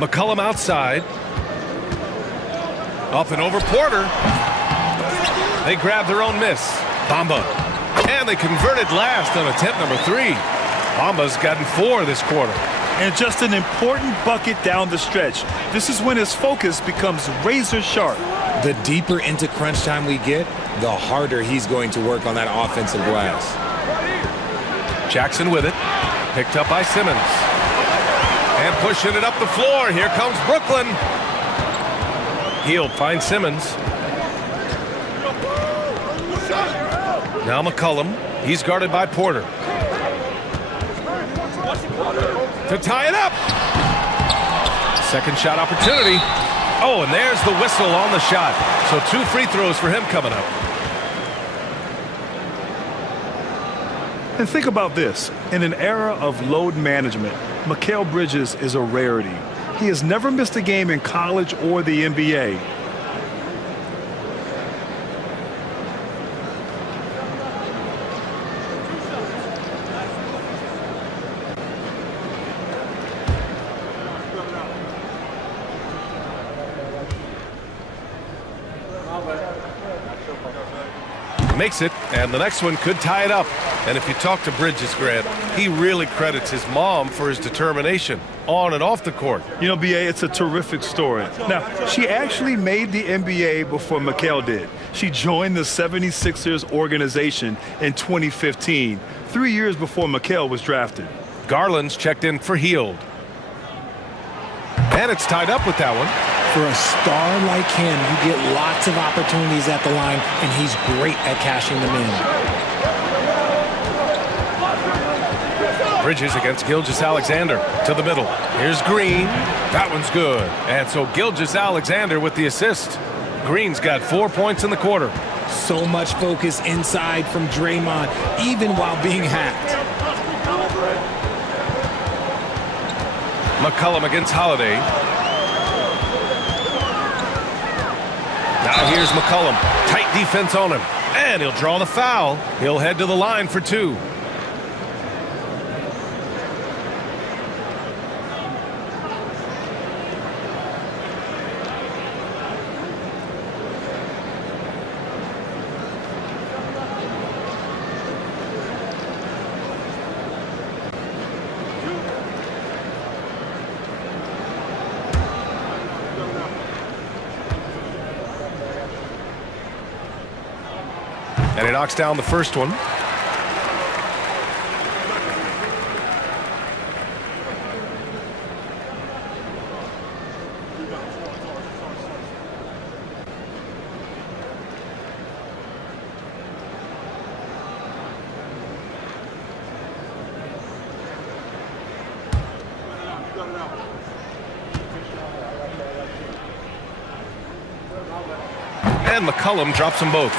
McCollum outside. Up and over Porter. They grab their own miss. Bamba. And they converted last on attempt number 3. Bamba's gotten 4 this quarter. And just an important bucket down the stretch. This is when his focus becomes razor sharp. The deeper into crunch time we get, the harder he's going to work on that offensive glass. Jackson with it. Picked up by Simmons. And pushing it up the floor. Here comes Brooklyn. Hield finds Simmons. Now McCollum. He's guarded by Porter. To tie it up. Second shot opportunity. Oh, and there's the whistle on the shot. So 2 free throws for him coming up. And think about this. In an era of load management, Mikal Bridges is a rarity. He has never missed a game in college or the NBA. Makes it, and the next one could tie it up. And if you talk to Bridges, Grant, he really credits his mom for his determination on and off the court. You know, BA, it's a terrific story. Now, she actually made the NBA before Mikal did. She joined the 76ers organization in 2015, 3 years before Mikal was drafted. Garland's checked in for Hield. And it's tied up with that one. For a star like him, you get lots of opportunities at the line, and he's great at cashing them in. Bridges against Gilgeous-Alexander to the middle. Here's Green. That one's good. And so Gilgeous-Alexander with the assist. Green's got 4 points in the quarter. So much focus inside from Draymond, even while being hacked. McCollum against Holiday. Now here's McCollum. Tight defense on him. And he'll draw the foul. He'll head to the line for two. And he knocks down the first one. And McCollum drops them both.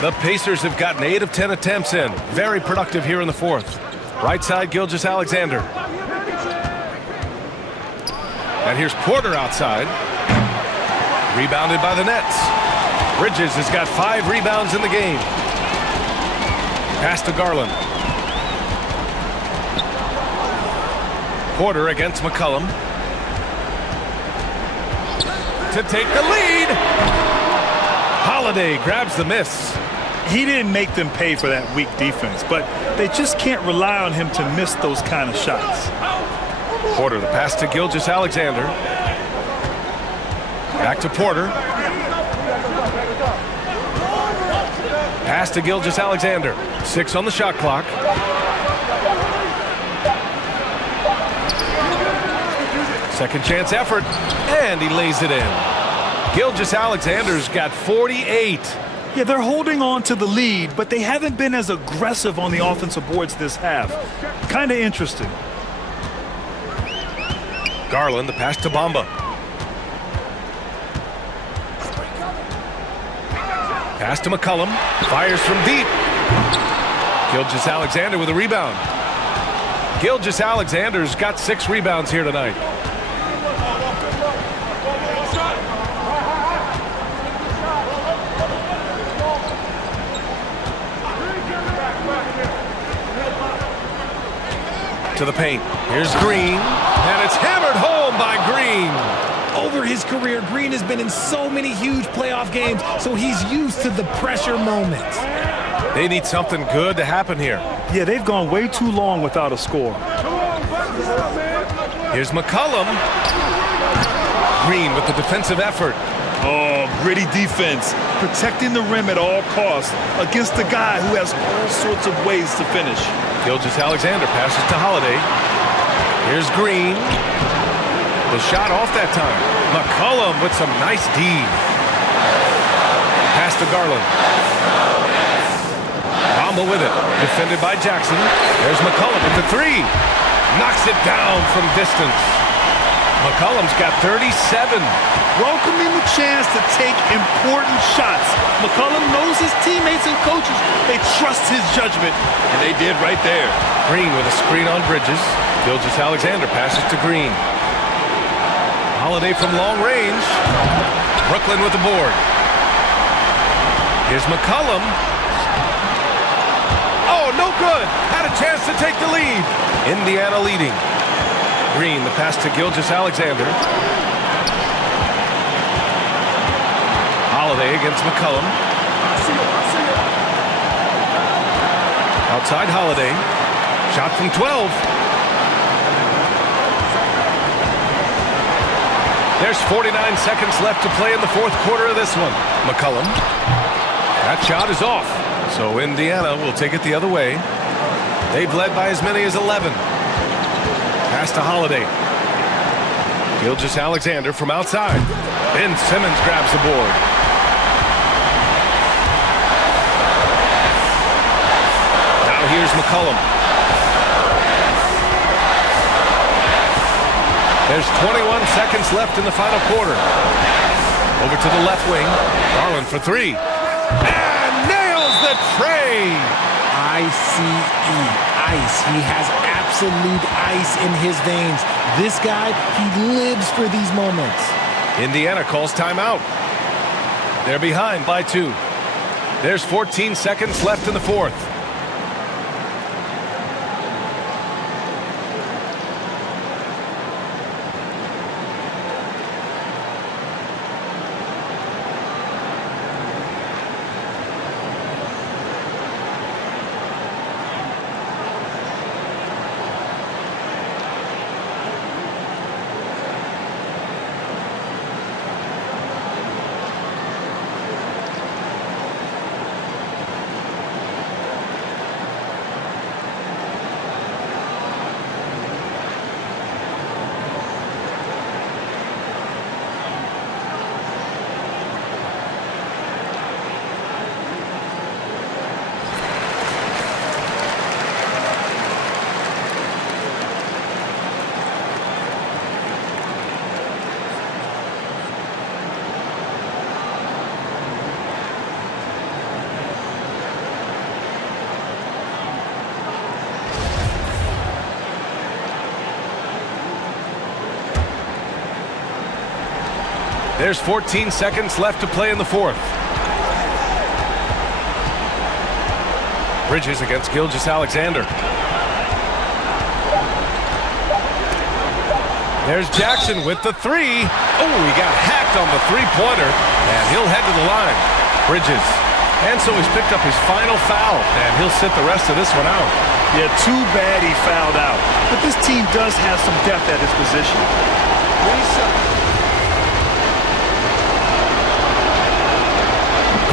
The Pacers have gotten 8 of 10 attempts in. Very productive here in the fourth. Right side, Gilgeous-Alexander. And here's Porter outside. Rebounded by the Nets. Bridges has got 5 rebounds in the game. Pass to Garland. Porter against McCollum. To take the lead. Holiday grabs the miss. He didn't make them pay for that weak defense, but they just can't rely on him to miss those kind of shots. Porter, the pass to Gilgeous-Alexander. Back to Porter. Pass to Gilgeous-Alexander. 6 on the shot clock. Second chance effort, and he lays it in. Gilgeous-Alexander's got 48. Yeah, they're holding on to the lead, but they haven't been as aggressive on the offensive boards this half. Kind of interesting. Garland, the pass to Bamba. Pass to McCollum. Fires from deep. Gilgeous-Alexander with a rebound. Gilgeous-Alexander's got 6 rebounds here tonight. To the paint. Here's Green, and it's hammered home by Green. Over his career, Green has been in so many huge playoff games, so he's used to the pressure moments. They need something good to happen here. Yeah, they've gone way too long without a score. Here's McCollum. Green with the defensive effort. Oh, gritty defense, protecting the rim at all costs against a guy who has all sorts of ways to finish. Gilgeous-Alexander passes to Holiday. Here's Green. The shot off that time. McCollum with some nice D. Pass to Garland. Bamba with it. Defended by Jackson. There's McCollum with the 3. Knocks it down from distance. McCollum's got 37. Welcoming the chance to take important shots. McCollum knows his teammates and coaches. They trust his judgment, and they did right there. Green with a screen on Bridges. Gilgeous-Alexander passes to Green. Holiday from long range. Brooklyn with the board. Here's McCollum. Oh, no good. Had a chance to take the lead. Indiana leading. Green, the pass to Gilgeous-Alexander. Holiday against McCollum. Outside Holiday. Shot from 12. There's 49 seconds left to play in the fourth quarter of this one. McCollum. That shot is off. So Indiana will take it the other way. They've led by as many as 11. Pass to Holiday. Gilgeous-Alexander from outside. Ben Simmons grabs the board. Now here's McCollum. There's 21 seconds left in the final quarter. Over to the left wing. Garland for three. And nails the tray. Ice. He has absolute ice in his veins. This guy, he lives for these moments. Indiana calls timeout. They're behind by 2. There's 14 seconds left in the fourth. There's 14 seconds left to play in the fourth. Bridges against Gilgeous-Alexander. There's Jackson with the three. Oh, he got hacked on the three-pointer, and he'll head to the line. Bridges. And so he's picked up his final foul, and he'll sit the rest of this one out. Yeah, too bad he fouled out. But this team does have some depth at his position.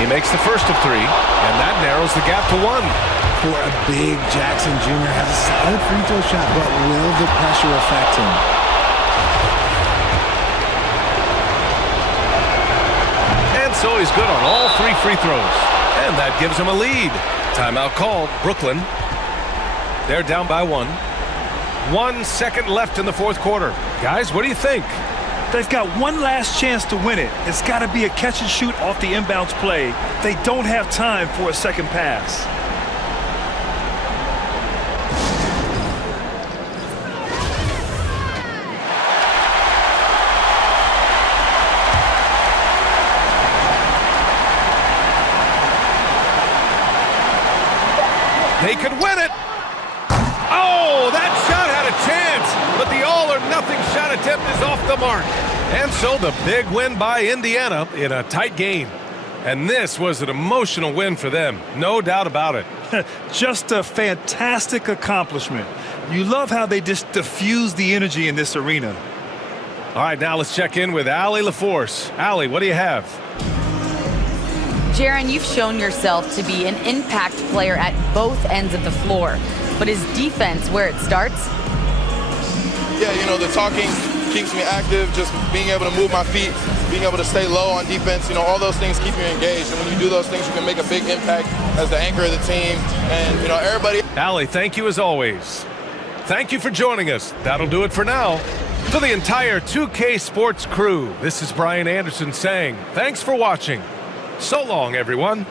He makes the first of 3, and that narrows the gap to 1. For a big Jackson Jr. has a solid free throw shot, but will the pressure affect him? And so he's good on all 3 free throws. And that gives him a lead. Timeout called. Brooklyn. They're down by 1. 1 second left in the fourth quarter. Guys, what do you think? They've got one last chance to win it. It's got to be a catch and shoot off the inbounds play. They don't have time for a second pass. They could win it. Oh, that shot had a chance, but the all-or-nothing shot attempt is off the mark. And so the big win by Indiana in a tight game. And this was an emotional win for them, no doubt about it. Just a fantastic accomplishment. You love how they just diffuse the energy in this arena. All right, now let's check in with Allie LaForce. Allie, what do you have? Jaron, you've shown yourself to be an impact player at both ends of the floor. But is defense where it starts? Yeah, you know, the talking keeps me active, just being able to move my feet, being able to stay low on defense, you know, all those things keep you engaged. And when you do those things, you can make a big impact as the anchor of the team. And, you know, everybody. Allie, thank you as always. Thank you for joining us. That'll do it for now. For the entire 2K Sports crew, this is Brian Anderson saying thanks for watching. So long, everyone.